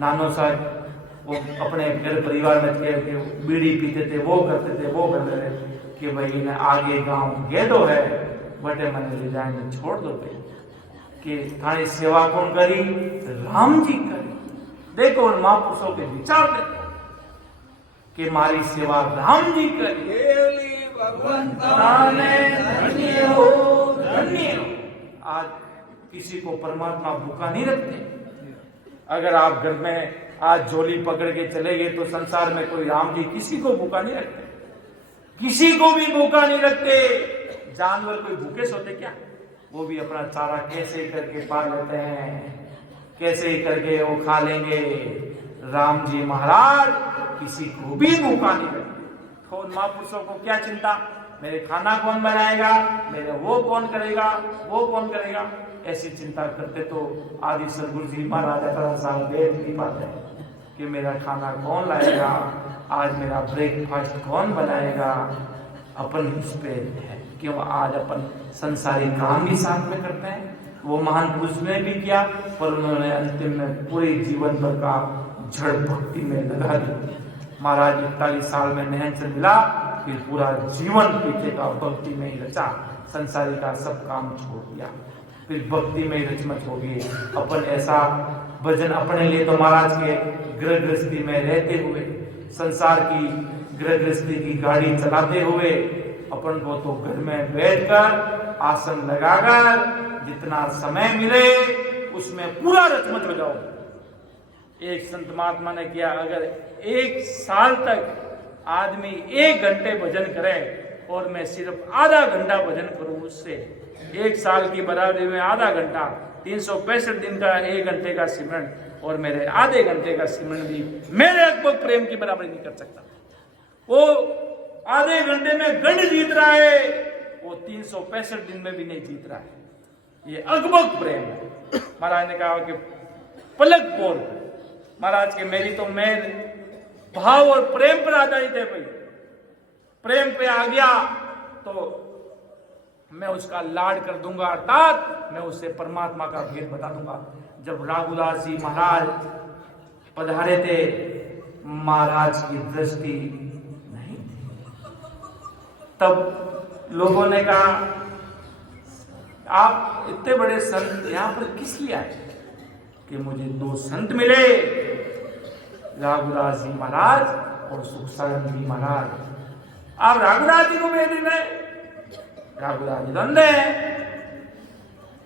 नानो साहब वो अपने घर परिवार में थे कि बीड़ी पीते थे, वो करते थे कि भाई इन्हें आगे गांव गेदो है बटे मन ले जाएंगे, छोड़ दो भाई कि थानी सेवा कौन करी? राम जी करी। देखो उन महापुरुषों के विचार देखो कि मारी सेवा राम जी करी। धन्य हो, धन्य हो। आज किसी को परमात्मा भूखा नहीं रखते। अगर आप घर में आज झोली पकड़ के चले गए तो संसार में कोई राम जी किसी को भूखा नहीं रखते, किसी को भी भूखा नहीं रखते। जानवर कोई भूखे सोते क्या? वो भी अपना चारा कैसे करके पा लेते हैं, कैसे करके वो खा लेंगे। राम जी महाराज किसी को भी भूखा नहीं रखते। तो महापुरुषों को क्या चिंता, मेरे खाना कौन बनाएगा, मेरे वो कौन करेगा, वो कौन करेगा, ऐसी चिंता करते तो आदि सदगुरु जी महाराज अपना साल देख नहीं पाते कि मेरा खाना कौन लाएगा, आज मेरा ब्रेकफास्ट कौन बनाएगा। अपन उस पे है क्यों? आज अपन संसारी काम भी साथ में करते हैं। वो महान पुरुष ने भी किया पर उन्होंने अंतिम में पूरे जीवन भर का जड़ भक्ति में लगा दी। महाराज 41 साल में नहन से मिला, फिर पूरा जीवन पीछे का भक्ति में ही रचा, संसारी का सब काम छोड़ दिया, फिर भक्ति में ही रचमच हो गई। अपन ऐसा भजन अपने लिए तो महाराज के गृह गृहस्थी में रहते हुए, संसार की गृह गृहस्थी की गाड़ी चलाते हुए, अपन को तो घर में बैठकर आसन लगाकर जितना समय मिले उसमें पूरा रचमच हो जाओ। एक संत महात्मा ने किया, अगर 1 साल तक आदमी 1 घंटे भजन करे और मैं सिर्फ आधा घंटा भजन करूं, उससे 1 साल की बराबरी में आधा घंटा, 365 दिन का 1 घंटे का सिमरन और मेरे आधे घंटे का सिमरन भी मेरे अकबर प्रेम की बराबरी नहीं कर सकता। वो आधे घंटे में गढ़ जीत रहा है, वो 365 दिन में भी नहीं जीत रहा है। ये अगबग प्रेम है। महाराज ने कहा कि पलक बोल महाराज के मेरी तो मेल भाव और प्रेम पर आधारित है भाई। प्रेम पे आ गया तो मैं उसका लाड कर दूंगा, अर्थात मैं उसे परमात्मा का भेद बता दूंगा। जब रघुदास जी महाराज पधारे थे, महाराज की दृष्टि नहीं थी। तब लोगों ने कहा आप इतने बड़े संत यहां पर किस लिए आए? कि मुझे 2 संत मिले, रघुदास जी महाराज और सुखसागर जी महाराज। आप रघुदास जी को भेज दें, रघुदास जी अंधे हैं।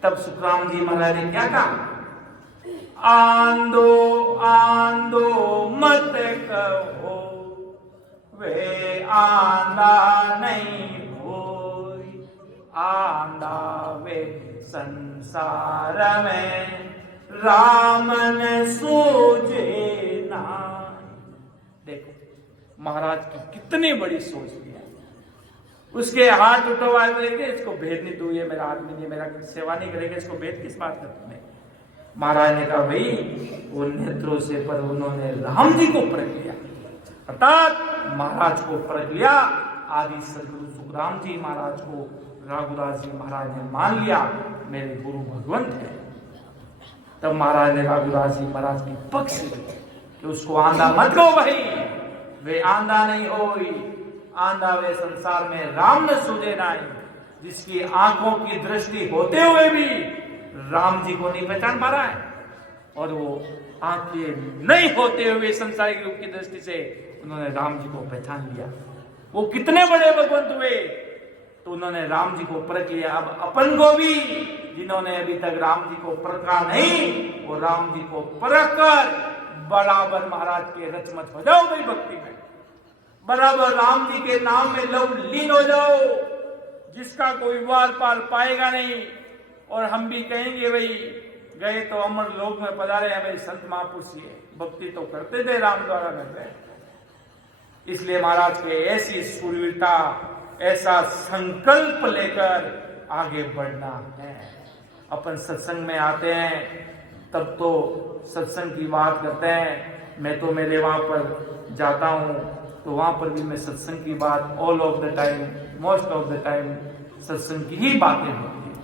तब सुखराम जी महाराज ने क्या कहा? आंदो आंदो मत कहो, वे आंदा नहीं होई, आंदा वे संसार में राम ने सूझे ना। देखो महाराज की कितनी बड़ी सोच थी। उसके हाथ उठवाए बोलेंगे इसको भेद नहीं, तू ये मेरा आदमी नहीं, मेरा सेवा नहीं करेगा, इसको भेद किस बात का तुमने? महाराज ने कहा भाई वो नेत्रों से पर उन्होंने राम जी को परख लिया, अर्थात महाराज को परख लिया। आदि सदगुरु सुखराम जी महाराज को रघुदास जी महाराज ने मान लिया मेरे गुरु भगवंत है। तब महाराज ने रघुदास जी महाराज की पक्ष ली कि उसको आंधा मत कहो भाई, वे आंधा नहीं होई, आंधा वे संसार में राम न सूझे नाई। जिसकी आंखों की दृष्टि होते हुए भी राम जी को नहीं पहचान पा रहा है, और वो आंखें नहीं होते हुए संसारिक रूप की दृष्टि से उन्होंने राम जी को पहचान लिया। वो कितने बड़े भगवंत हुए, तो उन्होंने राम जी को परख लिया। अब अपन को भी जिन्होंने अभी तक राम जी को परखा नहीं, वो राम जी को परख कर बराबर महाराज के रचमच हो जाओ भाई भक्ति में, बराबर राम जी के नाम में लव लीन हो जाओ, जिसका कोई वार पार पाएगा नहीं। और हम भी कहेंगे भाई गए तो अमर लोक में पधारे हैं भाई, संत महापुरुष ये भक्ति तो करते थे राम द्वारा करते। इसलिए महाराज के ऐसी शूरवीरता, ऐसा संकल्प लेकर आगे बढ़ना है। अपन सत्संग में आते हैं तब तो सत्संग की बात करते हैं। मैं तो मेरे वहां पर जाता हूं तो वहां पर भी मैं सत्संग की बात all of the time, most of the time सत्संग की ही बातें होती है।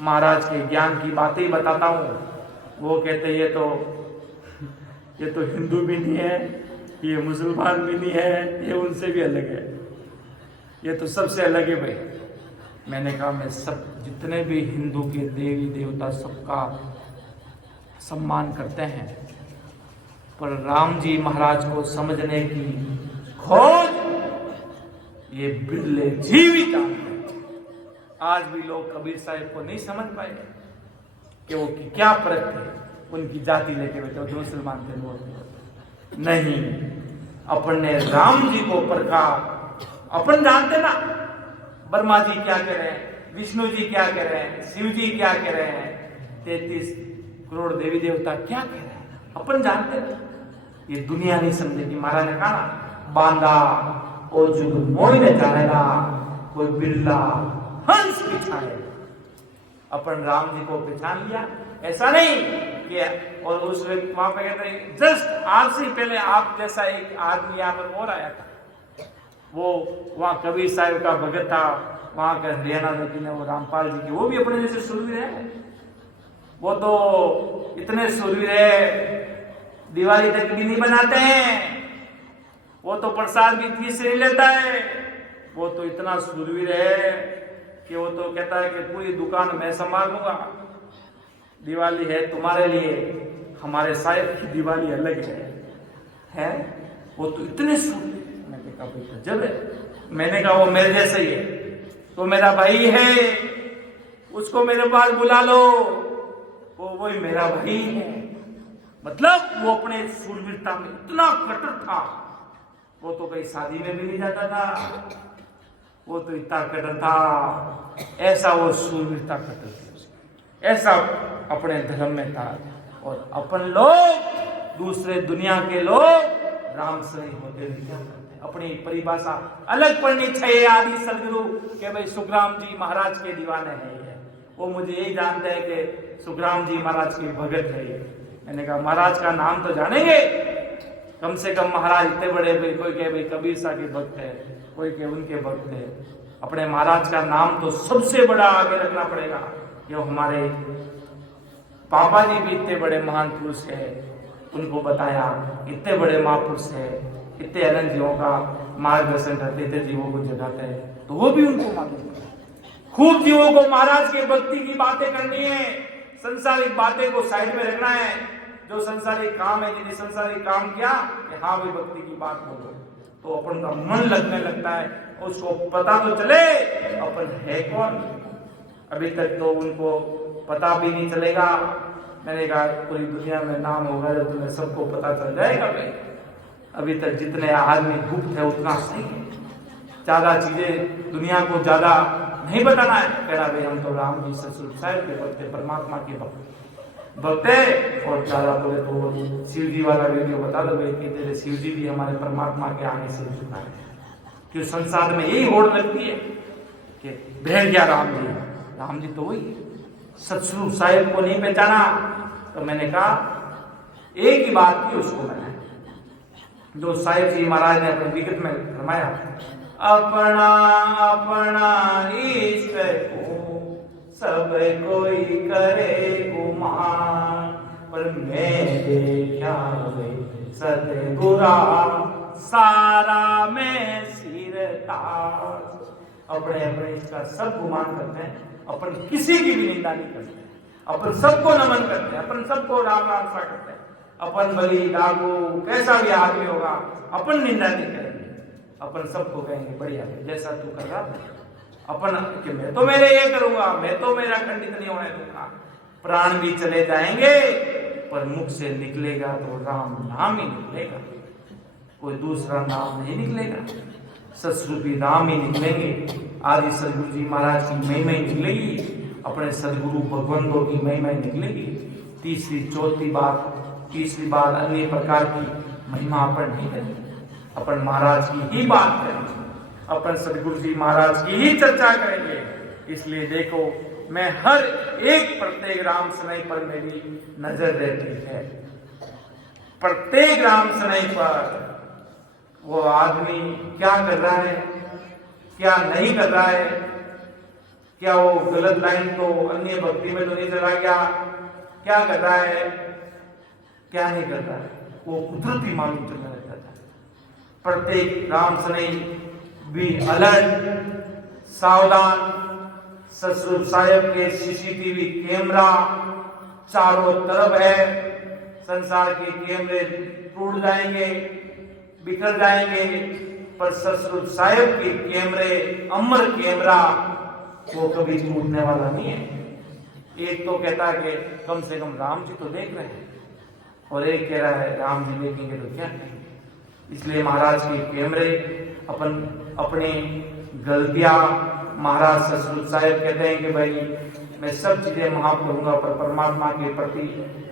महाराज के ज्ञान की बातें ही बताता हूं। वो कहते ये तो हिंदू भी नहीं है, ये मुसलमान भी नहीं है, ये उनसे भी अलग है, ये तो सबसे अलग है भाई। मैंने कहा मैं सब जितने भी हिंदू के देवी देवता सबका सम्मान करते हैं, पर राम जी महाराज को समझने की खोज ये बिरले जीवित हैं। आज भी लोग कबीर साहिब को नहीं समझ पाए कि वो क्या फर्क थे, उनकी जाति लेके बैठे जो मुसलमान थे वो नहीं। अपन ने राम जी को परखा। अपन जानते ना ब्रह्मा जी क्या कह रहे हैं, विष्णु जी क्या कह रहे हैं, शिव जी क्या कह रहे हैं, 33 करोड़ देवी देवता क्या कह रहे हैं, अपन जानते हैं। ये दुनिया नहीं समझेगी। महाराज ने कहा ना बांधा ओ जुग मोई ने जानेगा, कोई बिरला हंस पिछाए। अपन राम जी को पहचान लिया, ऐसा नहीं कि और उस व्यक्ति वहां पे कहते हैं जस्ट आज से पहले आप जैसा एक आदमी यहाँ पर और आया था, वो वहां कबीर साहिब का भगत था, वहां का हरियाणा में वो रामपाल जी की, वो भी अपने जैसे शूरवीर है। वो तो इतने शूरवीर है दिवाली तक भी नहीं बनाते हैं, वो तो प्रसाद भी फीस नहीं लेता है। वो तो इतना शूरवीर है कि वो तो कहता है कि पूरी दुकान मैं संभाल लूंगा, दिवाली है तुम्हारे लिए, हमारे साहिब की दिवाली अलग है? वो तो इतने शूरवीर। मैंने कहा भाई जब है, मैंने कहा वो मेरे जैसे ही है, तो मेरा भाई है, उसको मेरे पास बुला लो, वो वही मेरा भाई है। मतलब वो अपने शूरवीरता में इतना कट्टर था, वो तो कहीं शादी में भी नहीं जाता था, वो तो इतना कट्टर था, ऐसा वो शूरवीरता कट्टर थी, ऐसा अपने धर्म में था। और अपन लोग दूसरे दुनिया के लोग राम से होते हुए क्या करते हैं? अपनी परिभाषा अलग पढ़नी चाहिए आदि सदगुरु के भाई सुखराम जी महाराज के दीवाने हैं ये, वो मुझे यही जानते हैं कि सुखराम जी महाराज के भगत है ये। मैंने कहा महाराज का नाम तो जानेंगे कम से कम, महाराज इतने बड़े भाई, कोई कहे भाई कबीर साहब के भक्त है, कोई कहे उनके भक्त है, अपने महाराज का नाम तो सबसे बड़ा आगे रखना पड़ेगा। जो हमारे पापा जी भी इतने बड़े महान पुरुष है, उनको बताया इतने बड़े महापुरुष है, इतने अनंत जीवों का मार्गदर्शन करते थे, जीवों को जगाते हैं, तो वो भी उनको मालूम है। खूब जीवों को महाराज के भक्ति की बातें करनी है, संसारिक बातें को साइड में रखना है। जो संसारिक काम है, जिन्हें संसारिक काम किया कि हाँ भाई भक्ति की बात बोलो, तो अपन का मन लगने लगता है, उसको पता तो चले अपन है कौन। अभी तक तो उनको पता भी नहीं चलेगा। मैंने कहा पूरी दुनिया में नाम होगा जब तुम्हें सबको पता चल जाएगा भाई। अभी तक जितने आदमी गुप्त है उतना सही है, ज्यादा चीजें दुनिया को ज्यादा नहीं बताना है। कह रहा भाई हम तो राम जी ससुर साहिब के भक्त, परमात्मा के भक्त है, और ज्यादा बोले तो शिव जी वाला वीडियो बता दो भाई कि तेरे शिव जी भी हमारे परमात्मा के आगे से झुका है। क्यों संसार में यही होड़ लगती है कि भेड़ गया राम जी तो वही सतसुर साहिब को नहीं पहचाना। तो मैंने कहा एक ही बात की उसको मैंने, जो साहिब जी महाराज ने अपने विगत में फरमाया, अपना अपना इष्ट को सब कोई करे गुमान, पर मैं देखा सतगुरा सारा में सिर ताज। अपने अपने इसका सब गुमान करते हैं, अपन किसी की भी निंदा नहीं करते, अपन सबको नमन करते हैं, अपन सबको राम राम सा करते हैं। अपन बलि डाकू कैसा भी आदमी होगा अपन निंदा नहीं करेंगे, अपन सबको कहेंगे बढ़िया जैसा तू कर रहा अपन कि मैं तो मेरे ये करूंगा, मैं तो मेरा खंडित नहीं होने दूंगा। प्राण भी चले जाएंगे पर मुख से निकलेगा तो राम नाम ही निकलेगा, कोई दूसरा नाम नहीं निकलेगा, सतस्वरूपी राम ही निकलेंगे। आदि सदगुरु जी महाराज की महिमा ही निकलेगी, अपने सदगुरु भगवंतों की महिमा ही निकलेगी। तीसरी बात अन्य प्रकार की महिमा अपन नहीं करेंगे, अपन महाराज की ही बात करेंगे, अपन सदगुरु जी महाराज की ही चर्चा करेंगे। इसलिए देखो मैं हर एक प्रत्येक राम सनई पर मेरी नजर रहती है, प्रत्येक राम सनई पर वो आदमी क्या कर रहा है, क्या नहीं कर रहा है, क्या वो गलत लाइन तो अन्य भक्ति में तो नहीं चला गया, क्या कर रहा है, क्या नहीं कर रहा है, वो कुदरती मालूम चलने लगता था। प्रत्येक राम सनई भी अलर्ट, सावधान। ससुर साहिब के सीसीटीवी कैमरा चारों तरफ है, संसार के कैमरे टूट जाएंगे, बिखर जाएंगे, पर ससुर साहिब के कैमरे अमर कैमरा वो कभी टूटने वाला नहीं है। एक तो कहता है कि कम से कम राम जी तो देख रहे हैं, और एक कह रहा है राम जी देखेंगे तो क्या करेंगे। इसलिए महाराज के कैमरे अपन अपनी गलतियां, महाराज ससुर साहिब कहते हैं कि भाई मैं सब चीजें माफ करूंगा, पर परमात्मा के प्रति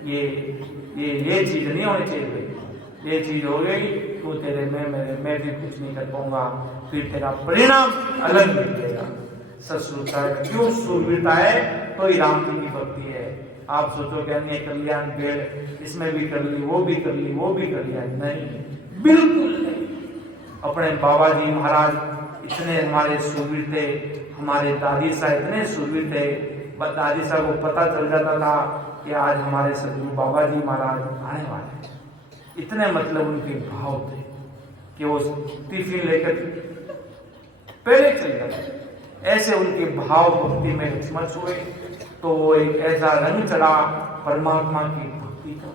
ये चीज नहीं होनी चाहिए भाई, ये चीज हो गई तो तेरे मैं भी कुछ नहीं कर पाऊंगा, फिर तेरा परिणाम अलग निकलेगा। ससुर साहिब क्यों सूरवीरता है, तो ही राम जी की भक्ति है। आप सोचो कि अन्य कल्याण पेड़ इसमें भी कर ली, वो भी कर ली, वो भी कर लिया, नहीं, बिल्कुल नहीं। अपने बाबा जी महाराज इतने हमारे सूरवीर थे, हमारे दादी साहब इतने सूरवीर थे, दादी साहब को पता चल जाता था कि आज हमारे सदगुरु बाबा जी महाराज आने वाले हैं। इतने मतलब उनके भाव थे कि वो टिफिन लेकर पहले चल गए, ऐसे उनके भाव भक्ति में स्मर्श हुए। तो वो एक ऐसा रंग चढ़ा परमात्मा की भक्ति का,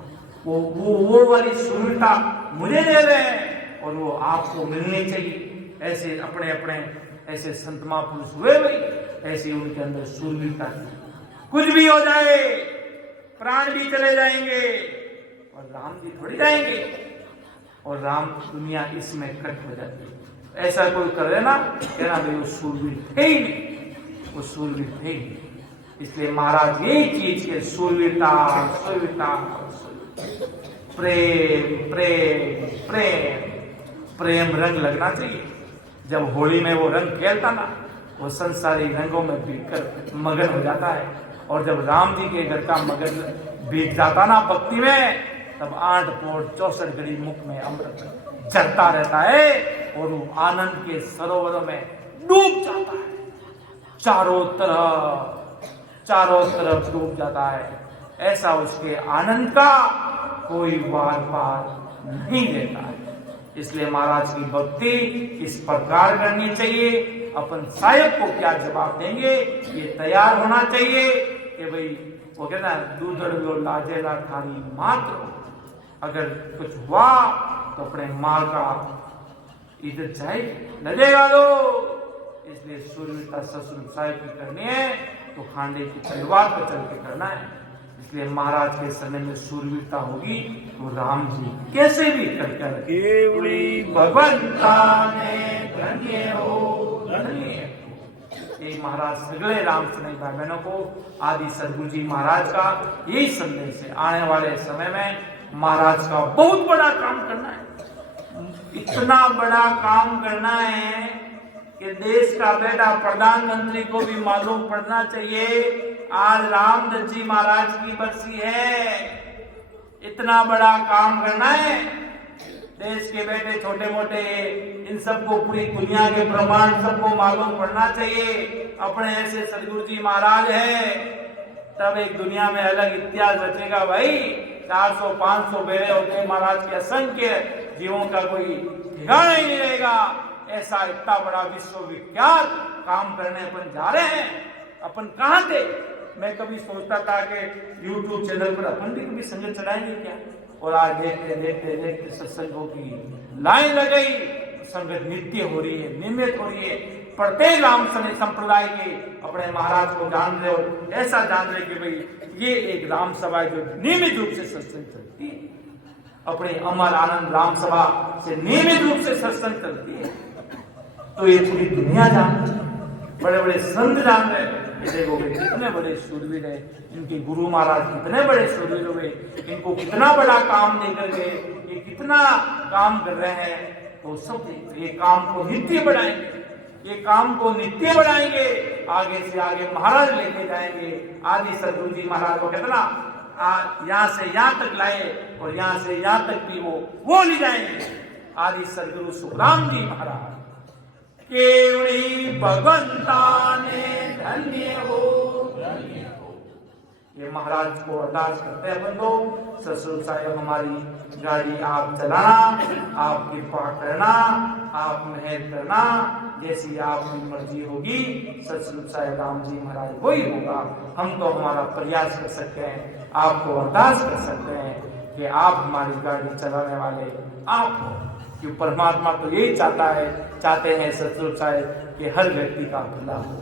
वो वाली सुरता मुझे दे रहे हैं और वो आपको मिलनी चाहिए। ऐसे अपने अपने ऐसे संत महापुरुष हुए भाई, ऐसे उनके अंदर सूरवीरता थी। कुछ भी हो जाए, प्राण भी चले जाएंगे और राम जी थोड़ी जाएंगे, और राम दुनिया इसमें कट हो जाती है। ऐसा कोई करे ना, कहना भाई वो सूरवीर थे ही नहीं, वो सूरवीर थे ही नहीं। इसलिए महाराज यही चीज के सूरवीरता, सूरवीरता, प्रेम प्रेम प्रेम, प्रेम रंग लगना चाहिए। जब होली में वो रंग खेलता ना, वो संसारी रंगों में भीगकर मगन हो जाता है। और जब राम जी के घर का मगन भीग जाता ना भक्ति में, तब 8 पोट 64 घड़ी मुख में अमृत झरता रहता है और वो आनंद के सरोवरों में डूब जाता है। चारों तरफ डूब जाता है। ऐसा उसके आनंद का कोई वार पार नहीं देता है। इसलिए महाराज की भक्ति इस प्रकार करनी चाहिए। अपन साहेब को क्या जवाब देंगे, ये तैयार होना चाहिए कि भाई वो कहना दूधड़ो लाजेला खाली मात्र, अगर कुछ हुआ तो अपने माँ का इज्जत चाहिए, लगेगा लो। इसलिए सूर्यता ससुर साहेब की करनी है तो खांडे की तलवार पर चल के करना है। इसलिए महाराज के समय में सूर्यवीरता होगी तो राम जी कैसे भी कर केवली भगवंता ने धन्य हो धन्य। ये महाराज सगले राम स्नेही भाई बहनों को आदि सदगुरु जी महाराज का यही संदेश है। आने वाले समय में महाराज का बहुत बड़ा काम करना है। इतना बड़ा काम करना है कि देश का बेटा प्रधानमंत्री को भी मालूम पड़ना चाहिए आज रामदत्त जी महाराज की बरसी है। इतना बड़ा काम करना है। देश के बेटे छोटे मोटे इन सबको, पूरी दुनिया के ब्रह्मांड सबको मालूम पड़ना चाहिए अपने ऐसे सदगुरु जी महाराज है। तब एक दुनिया में अलग इतिहास रचेगा भाई। 400-500 बेड़े होते महाराज के, असंख्य जीवों का कोई ठिकाना ही नहीं रहेगा। ऐसा इतना बड़ा विश्वविख्यात काम करने अपन जा रहे हैं। अपन कहाँ थे? मैं कभी सोचता था कि YouTube चैनल पर अपन भी कभी संगत चलाएंगे क्या, और आज देखते देखते देखते सत्संगों की लाइन लग गई। संगत नित्य हो रही है, नियमित हो रही है। प्रत्येक राम संप्रदाय के अपने महाराज को जान रहे हो, ऐसा जान रहे कि भाई ये एक राम सभा जो नियमित रूप से सत्संग चलती है। अपने अमर आनंद राम सभा से नियमित रूप से सत्संग चलती है। तो ये पूरी दुनिया जान, बड़े बड़े संत जान रहे हैं। देखो कितने बड़े शूरवीर है, इनके गुरु महाराज कितने बड़े शूरवीर हुए, इनको कितना बड़ा काम देकर गए, ये कितना काम कर रहे हैं। तो सब ये काम को नित्य बढ़ाएंगे, ये काम को नित्य बढ़ाएंगे, आगे से आगे महाराज लेके जाएंगे। आदि सदगुरु जी महाराज को कितना यहाँ से यहाँ तक लाए और यहाँ से यहाँ तक भी वो ले जाएंगे। आदि सदगुरु सुखराम जी महाराज केवली भगवंता ने धन्य हो धन्य हो। ये महाराज को अरदास करते हैं अपन लोग। ससुर साहेब हमारी गाड़ी आप चलाना, आप कृपा करना, आप मेहर करना, जैसी आपकी मर्जी होगी। ससुर साहेब राम जी महाराज वही होगा। हम तो हमारा प्रयास कर सकते हैं, आपको अरदास कर सकते हैं कि आप हमारी गाड़ी चलाने वाले आप हो। कि परमात्मा तो यही चाहते हैं सतगुरु साहेब कि हर व्यक्ति का भला हो।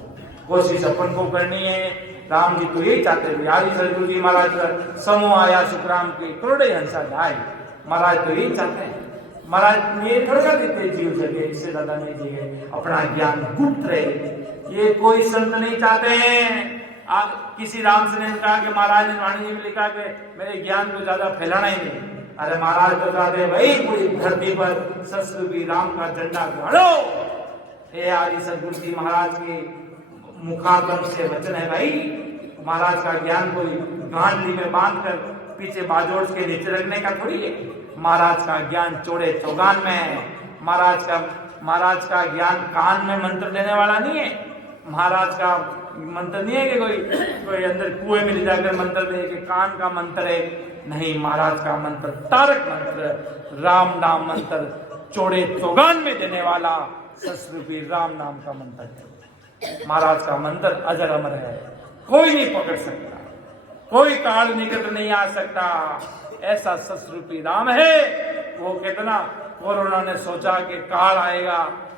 कोशिश अपन को करनी है। राम जी तो यही चाहते हैं। आदि सदगुरु जी महाराज का समूह आया सुखराम के करोड़े हंसा जाए, महाराज तो यही चाहते हैं। महाराज ये थोड़ा देते जीव जगे, इससे ज्यादा नहीं जिए, अपना ज्ञान गुप्त रहे। ये कोई संत नहीं चाहते हैं। किसी राम से ने कहा कि महाराज ने वाणी जी में लिखा कि मेरे ज्ञान को ज्यादा फैलाना ही नहीं। अरे महाराज तो कहते भाई पूरी धरती पर सतगुरु राम का झंडा गाड़ो। ये आदि सदगुरु जी महाराज के मुखागम से वचन है भाई। महाराज का ज्ञान कोई गांधी में बांधकर पीछे बाजोड़ के नीचे रखने का थोड़ी है। महाराज का ज्ञान चौड़े चौगान में है। महाराज का ज्ञान कान में मंत्र देने वाला नहीं है। महाराज का मंत्र नहीं है कि कोई अंदर कुएं में ले जाकर मंत्र दे कि कान का मंत्र है। नहीं, महाराज का मंत्र तारक मंत्र, राम नाम मंत्र चौड़े चौगान में देने वाला सतरूपी राम नाम का मंत्र है। महाराज का मंत्र अजर अमर है, कोई नहीं पकड़ सकता, कोई काल निकट नहीं आ सकता। ऐसा सतरूपी राम है। वो कितना कोरोना ने सोचा कि काल आएगा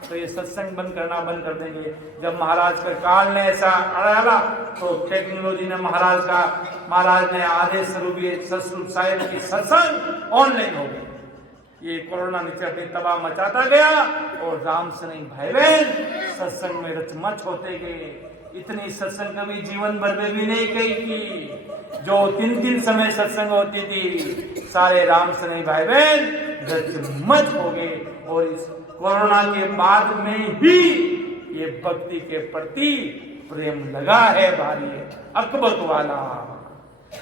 तो ये सत्संग बंद कर देंगे। जब महाराज पर काल ने ऐसा अड़ा तो टेक्नोलॉजी ने महाराज ने आदेश स्वरूप सतगुरु साहिब की सत्संग ऑनलाइन हो गई। ये कोरोना नीचे अपनी तबाह मचाता गया और राम स्नेही भाई बहन सत्संग में रचमच होते गए। इतनी सत्संग कभी जीवन भर में भी नहीं कही थी। जो 3 समय सत्संग होती थी, सारे राम स्नेही भाई बहन रचमच हो गए। और इस कोरोना के बाद में ही ये भक्ति के प्रति प्रेम लगा है भारी अकबक वाला।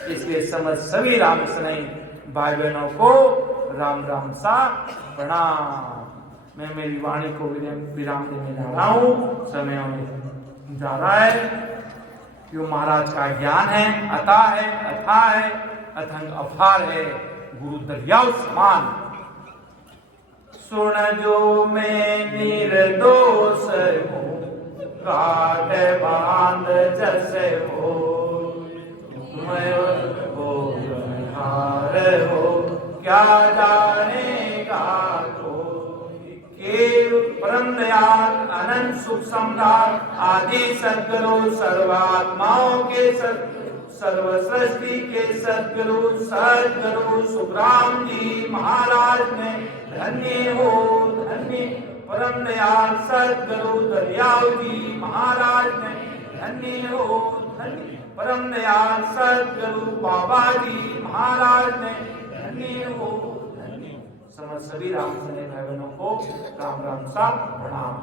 इसलिए समझ सभी राम स्नेही भाई बहनों को राम राम सा प्रणाम। मैं मेरी वाणी को विराम देने जा रहा हूँ, समय होने जा रहा है। क्यों महाराज का ज्ञान है, अथाह है, अथंग अपार है, गुरु दरियाव समान। सुन जो मैं निर्दोष हूँ, काट बांध जैसे हो, मैं हो हार हो, क्या जानेगा परम दयाल अनंत सुख सम्राट आदि सद्गुरु सर्वात्माओं के सर्व सृष्टि के सद्गुरु सुखराम जी महाराज ने धन्य हो धन्य। परम दयाल सद्गुरु दरियाव जी महाराज ने धन्य हो धन्य। परम दयाल सद्गुरु बाबा जी महाराज ने धन्य हो। समझ सभी राम स्नेही भाई बहनों को राम राम सा प्रणाम।